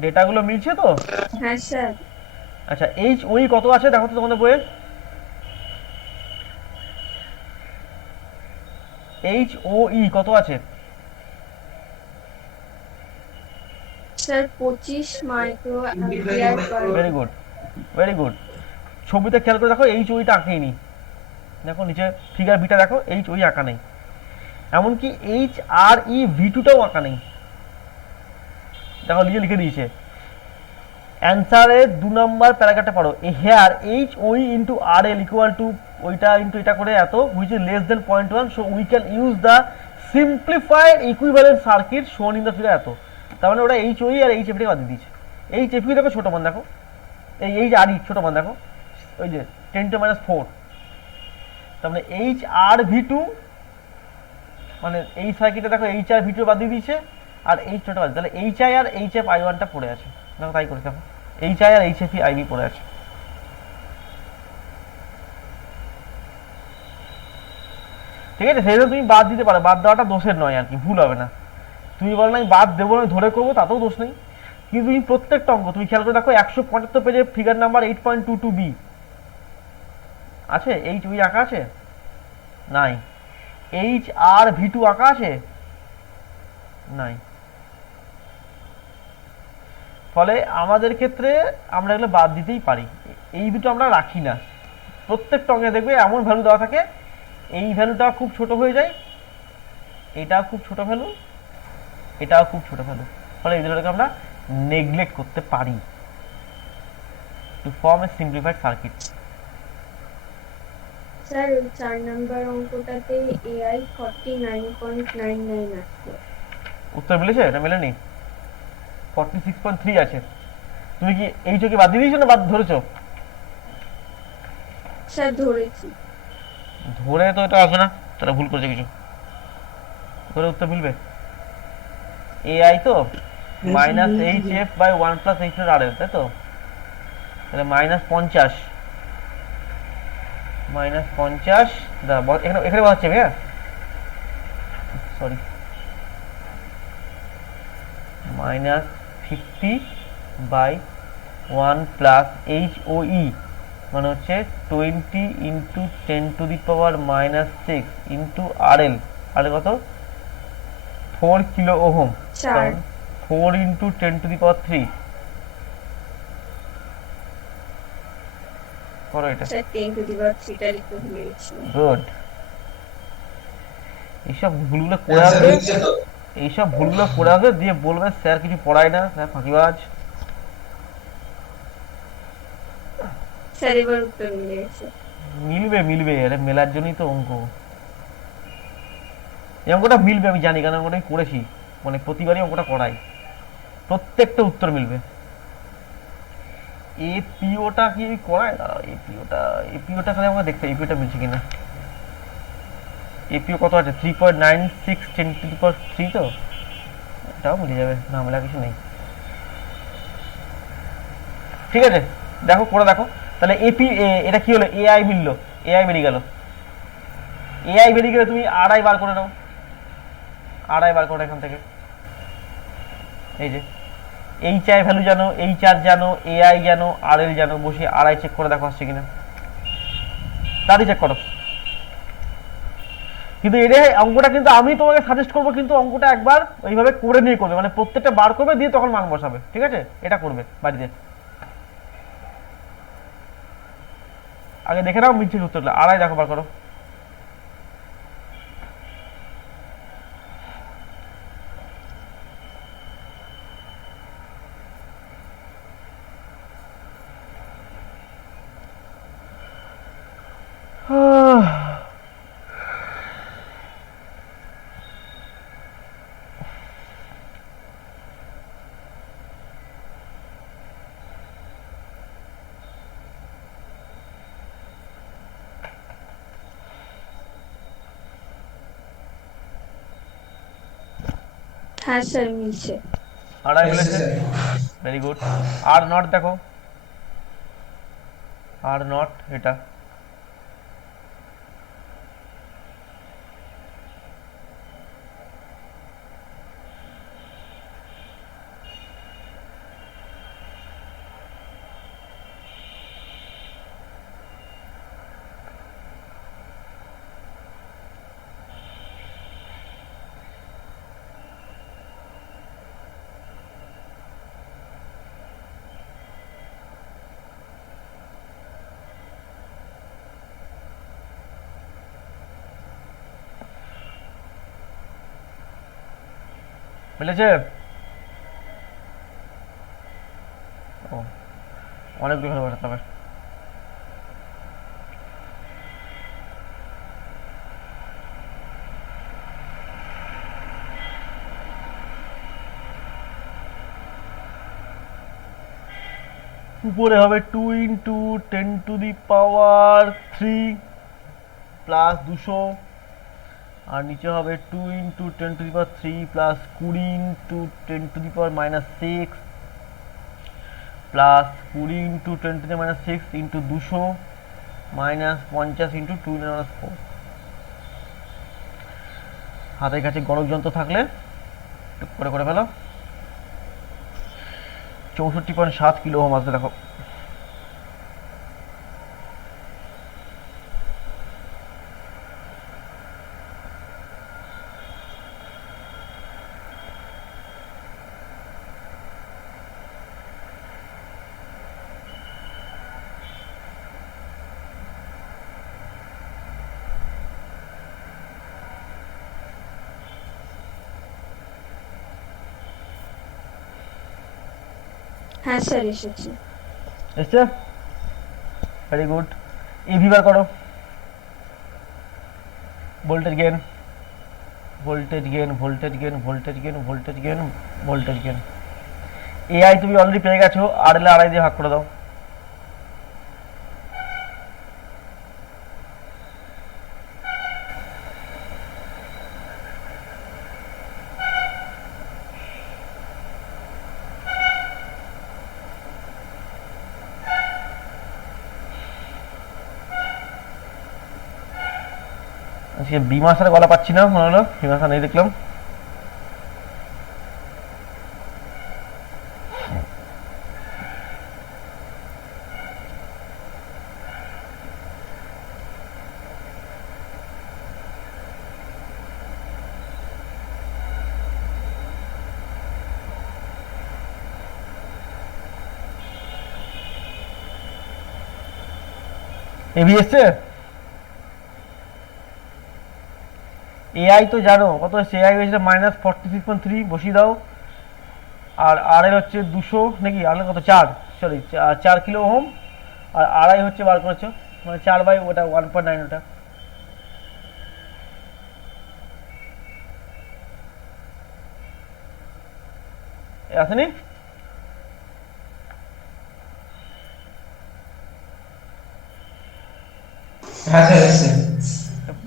ডেটাগুলো মিলছে তো? হ্যাঁ স্যার। আচ্ছা, এইচ ওই কত আছে দেখো তো তোমাদের বইয়ে, এইচ ও ই কত আছে? স্যার 25 মাইক্রো অ্যাম্পিয়ার পার। Very good, very good. ছবিতে খেয়াল করে দেখো, এইচ ওইটা আঁকেই নি, দেখো নিচে ফিগার বিটা দেখো, এইচ ওই আঁকা নেই, এমনকি এইচ আর ই ভি টুটাও আঁকা নেই, দেখো লিখে লিখে দিয়েছে। অ্যান্সারের 2 নম্বর প্যারাগ্রাফটা পড়ো, হেয়ার এইচ ওই into R L equal to ওইটা ইন্টু এটা করে এত, which is less than 0.1, so we can use the simplified equivalent circuit shown in the figure এত। তার মানে ওটা এইচ ওই আর এইচ এফ বাদ দিয়ে দিয়েছে। এইচ এফ দেখো ছোটো মান দেখো, এই এইচ আর ই ছোটো মান দেখো, ওই যে 10⁻⁴, তার মানে এইচ আর ভি টু, মানে এই সার্কিটে দেখো এইচ আর ভি টু বাদ দিয়ে দিয়েছে, আর এইচ টোটা বাদ, তাহলে এইচ আই আর এইচ এফ আই ওয়ানটা পড়ে আছে, দেখো তাই করে দেখো, এইচ আই আর এইচ এফ আই ভি পড়ে আছে। ঠিক আছে, সেই জন্য তুমি বাদ দিতে পারো, বাদ দেওয়াটা দোষের নয় আর কি, ভুল হবে না। তুমি বলো না আমি বাদ দেবো না, ধরে করবো, তাতেও দোষ নেই। কিন্তু তুমি প্রত্যেকটা অঙ্ক তুমি খেয়াল করে দেখো, 175 পেজে ফিগার নাম্বার 8.22b, আছে এইচ ওই আঁকা আছে? নাই। এইচ আর ভি টু আঁকা আছে? নাই। ফলে আমাদের ক্ষেত্রে আমরা এগুলো বাদ দিতেই পারি, এই দুটো আমরা রাখি না। প্রত্যেকটা অঙ্কে দেখবে এমন ভ্যালু দেওয়া থাকে, এই ভ্যালুটা খুব ছোট হয়ে যায়, এটাও খুব ছোট ভ্যালু, এটাও খুব ছোট ভ্যালু, ফলে এই দুটোকে আমরা নেগলেক্ট করতে পারি to form A simplified circuit. Sir ওই 4 নাম্বার অঙ্কটাতে এআই 49.99 আসছে। উত্তর মিলেছে? এটা মেলেনি, 46.3 আছে। তুমি কি এই চোখে বাদ দিয়ে দিয়েছো না বাদ ধরেছো? স্যার ধরেছি। ধরে তো এটা আসবে না, তাহলে ভুল করেছে কিছু। ধরে উত্তর মিলবে। এআই তো minus H F by 1 plus H R L, তাই তো? তাহলে -50, -50 এখানে এখানে বসাচ্ছি আমি, হ্যাঁ sorry, -50 by 1 plus H O E মানে হচ্ছে 20 ইন্টু 10⁻⁻6 ইন্টু আর এল। আর কত? 4 কিলো ওহম। 4 4 ইন্টু 10⁻³ করো এটা। স্যার 10 টু দি পাওয়ার 3 টা লিখতে ভুলে গেছি। গুড। এইসব ভুলগুলো করে অ্যান্সার আসবে, মিলছে তো? এইসব ভুলগুলো করে আসবে, দিয়ে বলবে স্যার কিছু পড়ায় না, স্যার ফাঁকিবাজ। স্যার এবার উত্তর মিলে গেছে। মিলবে মিলবে, আরে মেলার জন্যই তো অঙ্ক। এই অঙ্কটা মিলবে আমি জানি, কারণ অঙ্কটা আমি করেছি, মানে প্রতিবারই অঙ্কটা করাই, প্রত্যেকটা উত্তর মিলবে। এপিওটা কি করায় না? এপিওটা খালি আমাকে দেখতে, এপিওটা মিলছে কিনা। এপিও কত আছে? 3.96 10⁻³ তো, এটাও মিলে যাবে, না মেলা কিছু নেই। ঠিক আছে, দেখো করে দেখো। তাহলে এপি এটা কি হলো? এআই মিললো, এআই বেরিয়ে গেল। এআই বেরিয়ে গেলে তুমি আড়াই বার করে নাও, আড়াই বার করে এখান থেকে। এই যে এইচ আই ভ্যালু জানো, এইচ আর জানো, এআই জানো, আর এল জানো, বসে আড়াই চেক করে দেখো আসছে কিনা, তাড়াতাড়ি চেক করো। কিন্তু এটা অঙ্কটা কিন্তু আমি তোমাকে সাজেস্ট করবো, কিন্তু অঙ্কটা একবার ওইভাবে করে নিয়ে করবে, মানে প্রত্যেকটা বার করবে দিয়ে তখন মান বসাবে, ঠিক আছে? এটা করবে বাড়িতে। আগে দেখে নাও মিলছে উত্তরটা, আড়াই দেখো বার করো। হ্যাঁ স্যার মিলছে। আড়াই Yes, মিলেছে, sir. Very good. Are not দেখো, আর নট এটা মিলেছে। ও অনেকগুলো ভালো বসাতে হবে। উপরে হবে 2 ইন্টু 10⁻³ প্লাস 200, আর নিচে হবে 2 into 10⁻³ plus 20 into 10⁻⁻6 plus 20 into 10⁻⁻6 into 200 minus 50 into 2⁻⁴। হাতের কাছে গণক যন্ত্র থাকলে টুক করে করে ফেলো। 64.7 কিলো ওহম আসবে দেখো। হ্যাঁ স্যার এসেছে। এসছে? Very good. ইভি বার করো। Voltage gain, voltage gain, voltage gain, voltage gain, voltage gain, voltage gain. AI তুমি অলরেডি পেয়ে গেছো, আর এলে আড়াই দিয়ে ভাগ করে দাও। আজকে বিমাসার গলা পাচ্ছি না, মনে হলো বিমাসা নেই দেখলাম। এবি এসছে? এআই তো জানো কত এসছে, এআই হয়েছে -46.3, বসিয়ে দাও। আর আর এর হচ্ছে 200 নাকি, আর কত 4, সরি 4 কিলো ওহম, আর আড়াই হচ্ছে বার করেছো, মানে 4 বাই ওটা 1.9 ওটা। আসেনি? হ্যাঁ স্যার এসছে।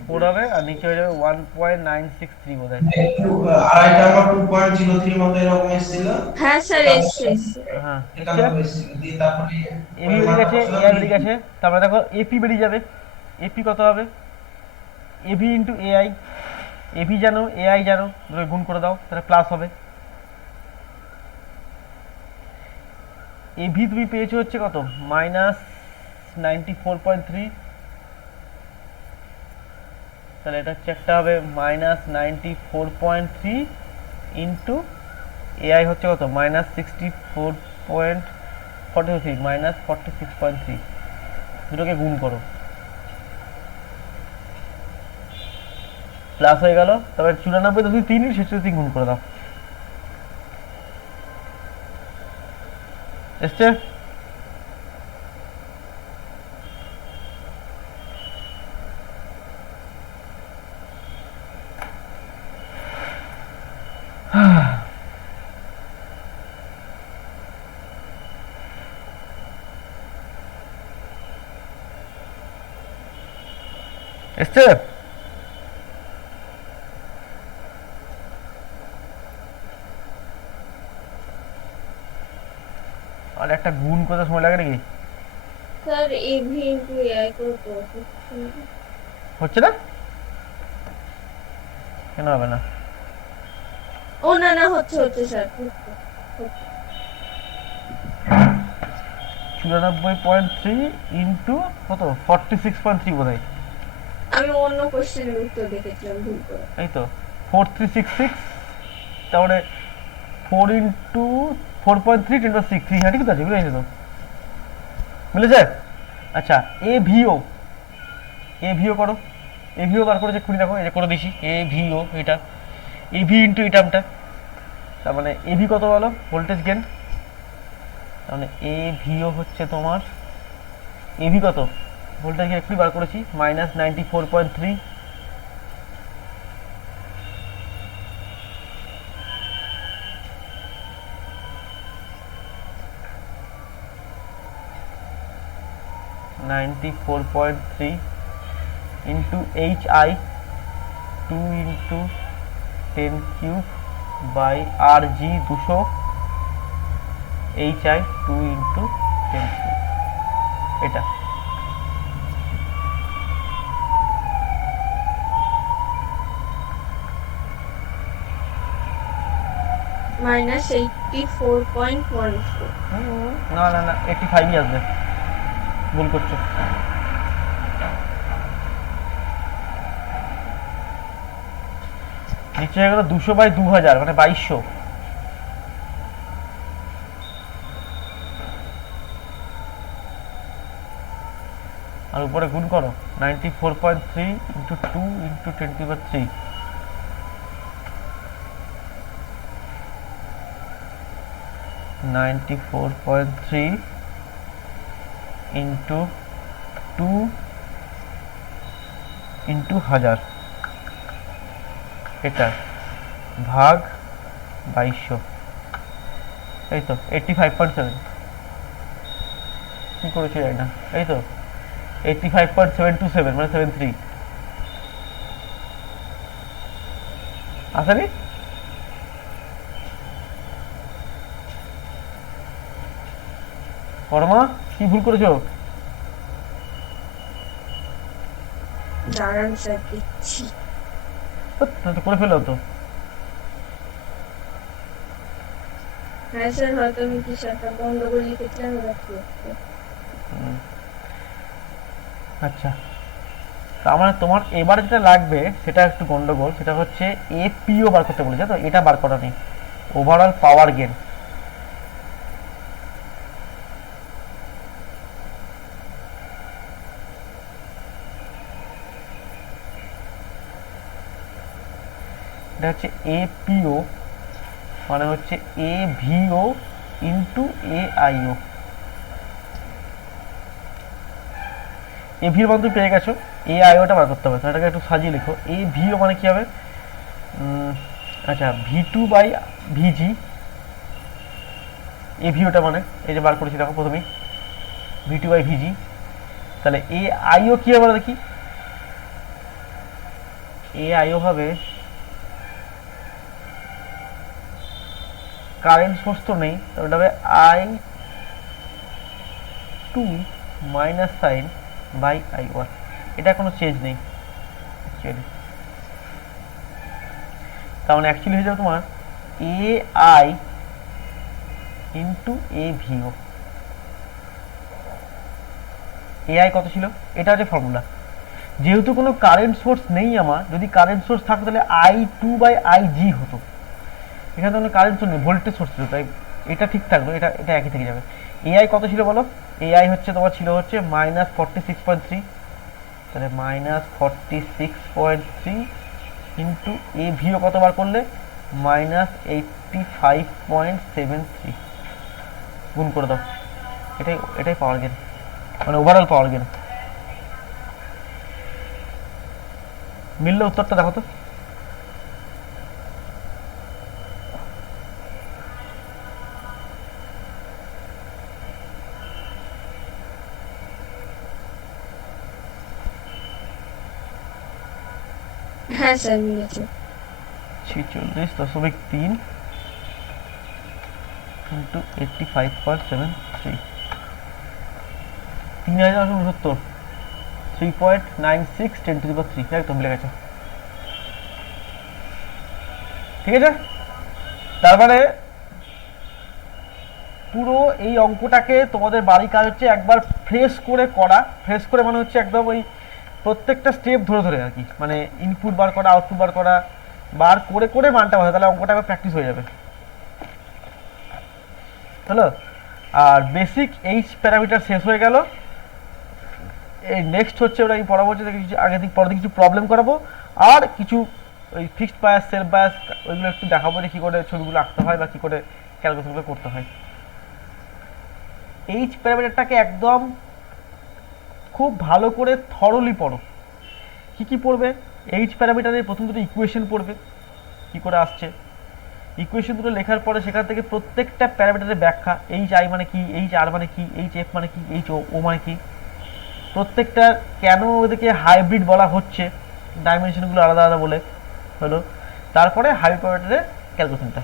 4 হবে আর নিচে হয়ে যাবে 1.963 বোধ হয়। একটু আড়াইটা আমার 2.03 মতো এরকম এসেছিল। হ্যাঁ স্যার এসছে এসছে। হ্যাঁ এরকম এসেছিল দিয়ে তারপরে এবি বেরিয়ে গেছে, এআই বেরিয়ে গেছে, তারপরে দেখো এপি বেরিয়ে যাবে। এপি কত হবে? AV into AI. এভি জানো, এআই জানো, দুটো গুণ করে দাও, তাহলে প্লাস হবে। এভি তুমি পেয়েছো হচ্ছে কত, -94.3, তাহলে এটা হচ্ছে একটা হবে -94.3 ইন্টু এআই হচ্ছে কত, -64.43, -46.3, দুটোকে গুণ করো, প্লাস হয়ে গেল। তবে 94.3 শেষে গুণ করে দাও, এসছে? এসছে? আর একটা গুণ করতে সময় লাগে নাকি? স্যার এভি ইন্টু এআই করে তো হচ্ছে না? কেন হবে না? ও না না হচ্ছে হচ্ছে স্যার হচ্ছে। 94.3 ইন্টু কত, 46.3 বোধ হয়। আমি অন্য কোশ্চেনের উত্তর দেখেছিলাম ভুল করে। এই তো 4366, তারপরে 4 ইন্টু 4.3 10 6, হ্যাঁ ঠিক আছে, মিলেছে তো, মিলেছে। আচ্ছা এভিও, এভিও করো, এভিও বার করে চেক করে দেখো, এই যে করে দিছি এভিও, এটা এভি ইন্টু এই টার্মটা, তার মানে এভি কত বলো, ভোল্টেজ গেন, তার মানে এভিও হচ্ছে তোমার, এভি কত, ভোল্টেজ গেন একটু বার করেছি, -94.3, into H I 2 into 10 cube by R G 200, H I 2 into 10 cube, এটা -84.14। না না না 85ই আসবে, ভুল করছো। নিচে হয়ে গেল 200/2000, মানে 2200। আর উপরে গুণ করো 94.3 ইন্টু 2 ইন্টু 10⁻³ 94.3 ইন্টু 2 ইন্টু 1000 এটা ভাগ 2200, এই তো 85.7 কি করেছি জানি না, এই তো 85.727 মানে 73 আসেনি? পরমা কি ভুল করেছো? দাঁড়ান স্যার দিচ্ছি। তো করে ফেলো তো। হ্যাঁ স্যার, হয়তো আমি কিছু একটা গন্ডগোল লিখেছিলাম, ওটা কি হচ্ছে। আচ্ছা, তার মানে তোমার এবার যেটা লাগবে সেটা একটু গন্ডগোল, সেটা হচ্ছে এপিও বার করতে বলেছে, তো এটা বার করা নেই, ওভারঅল পাওয়ার গেন। এটা হচ্ছে এপিও মানে হচ্ছে এভিও ইন্টু এআইও। এভিও মান তুমি পেয়ে গেছো, এআইওটা বার করতে হবে, তো এটাকে একটু সাজিয়ে লিখো। এভিও মানে কি হবে? আচ্ছা, ভি2 বাই ভিজি, এভিওটা মানে এই যে বার করেছি দেখো প্রথমেই ভি2 বাই ভিজি। তাহলে এআইও কি হবে দেখি, এআইও হবে, কারেন্ট সোর্স তো নেই, তো ওটা হবে I2 minus sine by I1, এটা কোনো চেঞ্জ নেই অ্যাকচুয়ালি। তার মানে অ্যাকচুয়ালি হয়ে যাবে তোমার AI ইন্টু AVO। AI কত ছিল? এটা হচ্ছে ফর্মুলা। যেহেতু কোনো কারেন্ট সোর্স নেই আমার, যদি কারেন্ট সোর্স থাকতো তাহলে I2 বাই IG হতো, এখানে তো কারেন্ট সোর্স নেই, ভোল্টেজ সোর্স ছিল, তাই এটা ঠিক থাকবে, এটা এটা একই থেকে যাবে। AI কত ছিল বলো? AI হচ্ছে তোমার ছিল হচ্ছে -46.3, তাহলে -46.3 ইন্টু এভিও কতবার করলে -85.73 গুণ করে দাও, এটাই এটাই পাওয়ার গেন, মানে ওভারঅল পাওয়ার গেন। মিললে উত্তরটা দেখো তো। হ্যাঁ স্যার মিলেছে। 46.3 ইন্টু 85.73, 3069, 3.96 10⁻³ একদম মিলে গেছে। ঠিক আছে, তার মানে পুরো এই অঙ্কটাকে তোমাদের বাড়ি কাজ হচ্ছে একবার ফ্রেশ করে করা। ফ্রেশ করে মানে হচ্ছে একদম ওই প্রত্যেকটা স্টেপ ধরে ধরে আর কি, মানে ইনপুট বার করা, আউটপুট বার করা, বার করে করে মানটা বসা, তাহলে অঙ্কটা একবার প্র্যাকটিস হয়ে যাবে। হলো, আর বেসিক এইচ প্যারামিটার শেষ হয়ে গেল। এই নেক্সট হচ্ছে ওরা এই পরবর্তীতে কিছু আগের দিক পরের দিন কিছু প্রবলেম করাবো, আর কিছু ওই ফিক্সড বায়াস, সেলফ বায়াস, ওইগুলো একটু দেখাবো যে কী করে ছবিগুলো আঁকতে হয় বা কী করে ক্যালকুলেশনগুলো করতে হয়। এইচ প্যারামিটারটাকে একদম খুব ভালো করে থরলি পড়ো। কী কী পড়বে? এইচ প্যারামিটারের প্রথম দুটো ইকুয়েশন পড়বে, কী করে আসছে। ইকুয়েশন দুটো লেখার পরে সেখান থেকে প্রত্যেকটা প্যারামিটারের ব্যাখ্যা, এইচ আই মানে কি, এইচ আর মানে কি, এইচ এফ মানে কি, এইচ ও মানে কি, প্রত্যেকটা কেন ওদেরকে হাইব্রিড বলা হচ্ছে, ডাইমেনশনগুলো আলাদা আলাদা বলে হলো। তারপরে হাইব্রিড প্যারামিটারের ক্যালকুলেশনটা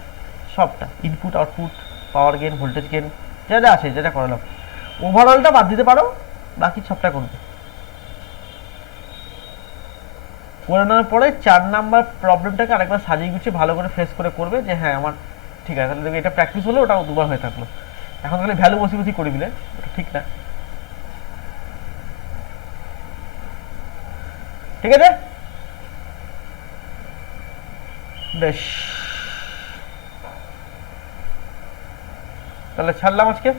সবটা, ইনপুট আউটপুট, পাওয়ার গেন, ভোল্টেজ গেন, যা যা আছে যেটা করালাম, ওভারঅলটা বাদ দিতে পারো, বাকি সবটা করবে। করে নেওয়ার পরে 4 নাম্বার প্রবলেমটাকে আরেকবার সাজিয়ে গুছিয়ে ভালো করে ফেস করে করবে যে হ্যাঁ আমার ঠিক আছে, তাহলে এটা প্র্যাকটিস হলো, ওটাও দুবার হয়ে থাকলো। এখন তাহলে ভ্যালু বসি বসি করে দিলে ওটা ঠিক না। ঠিক আছে, বেশ, তাহলে ছাড়লাম আজকে।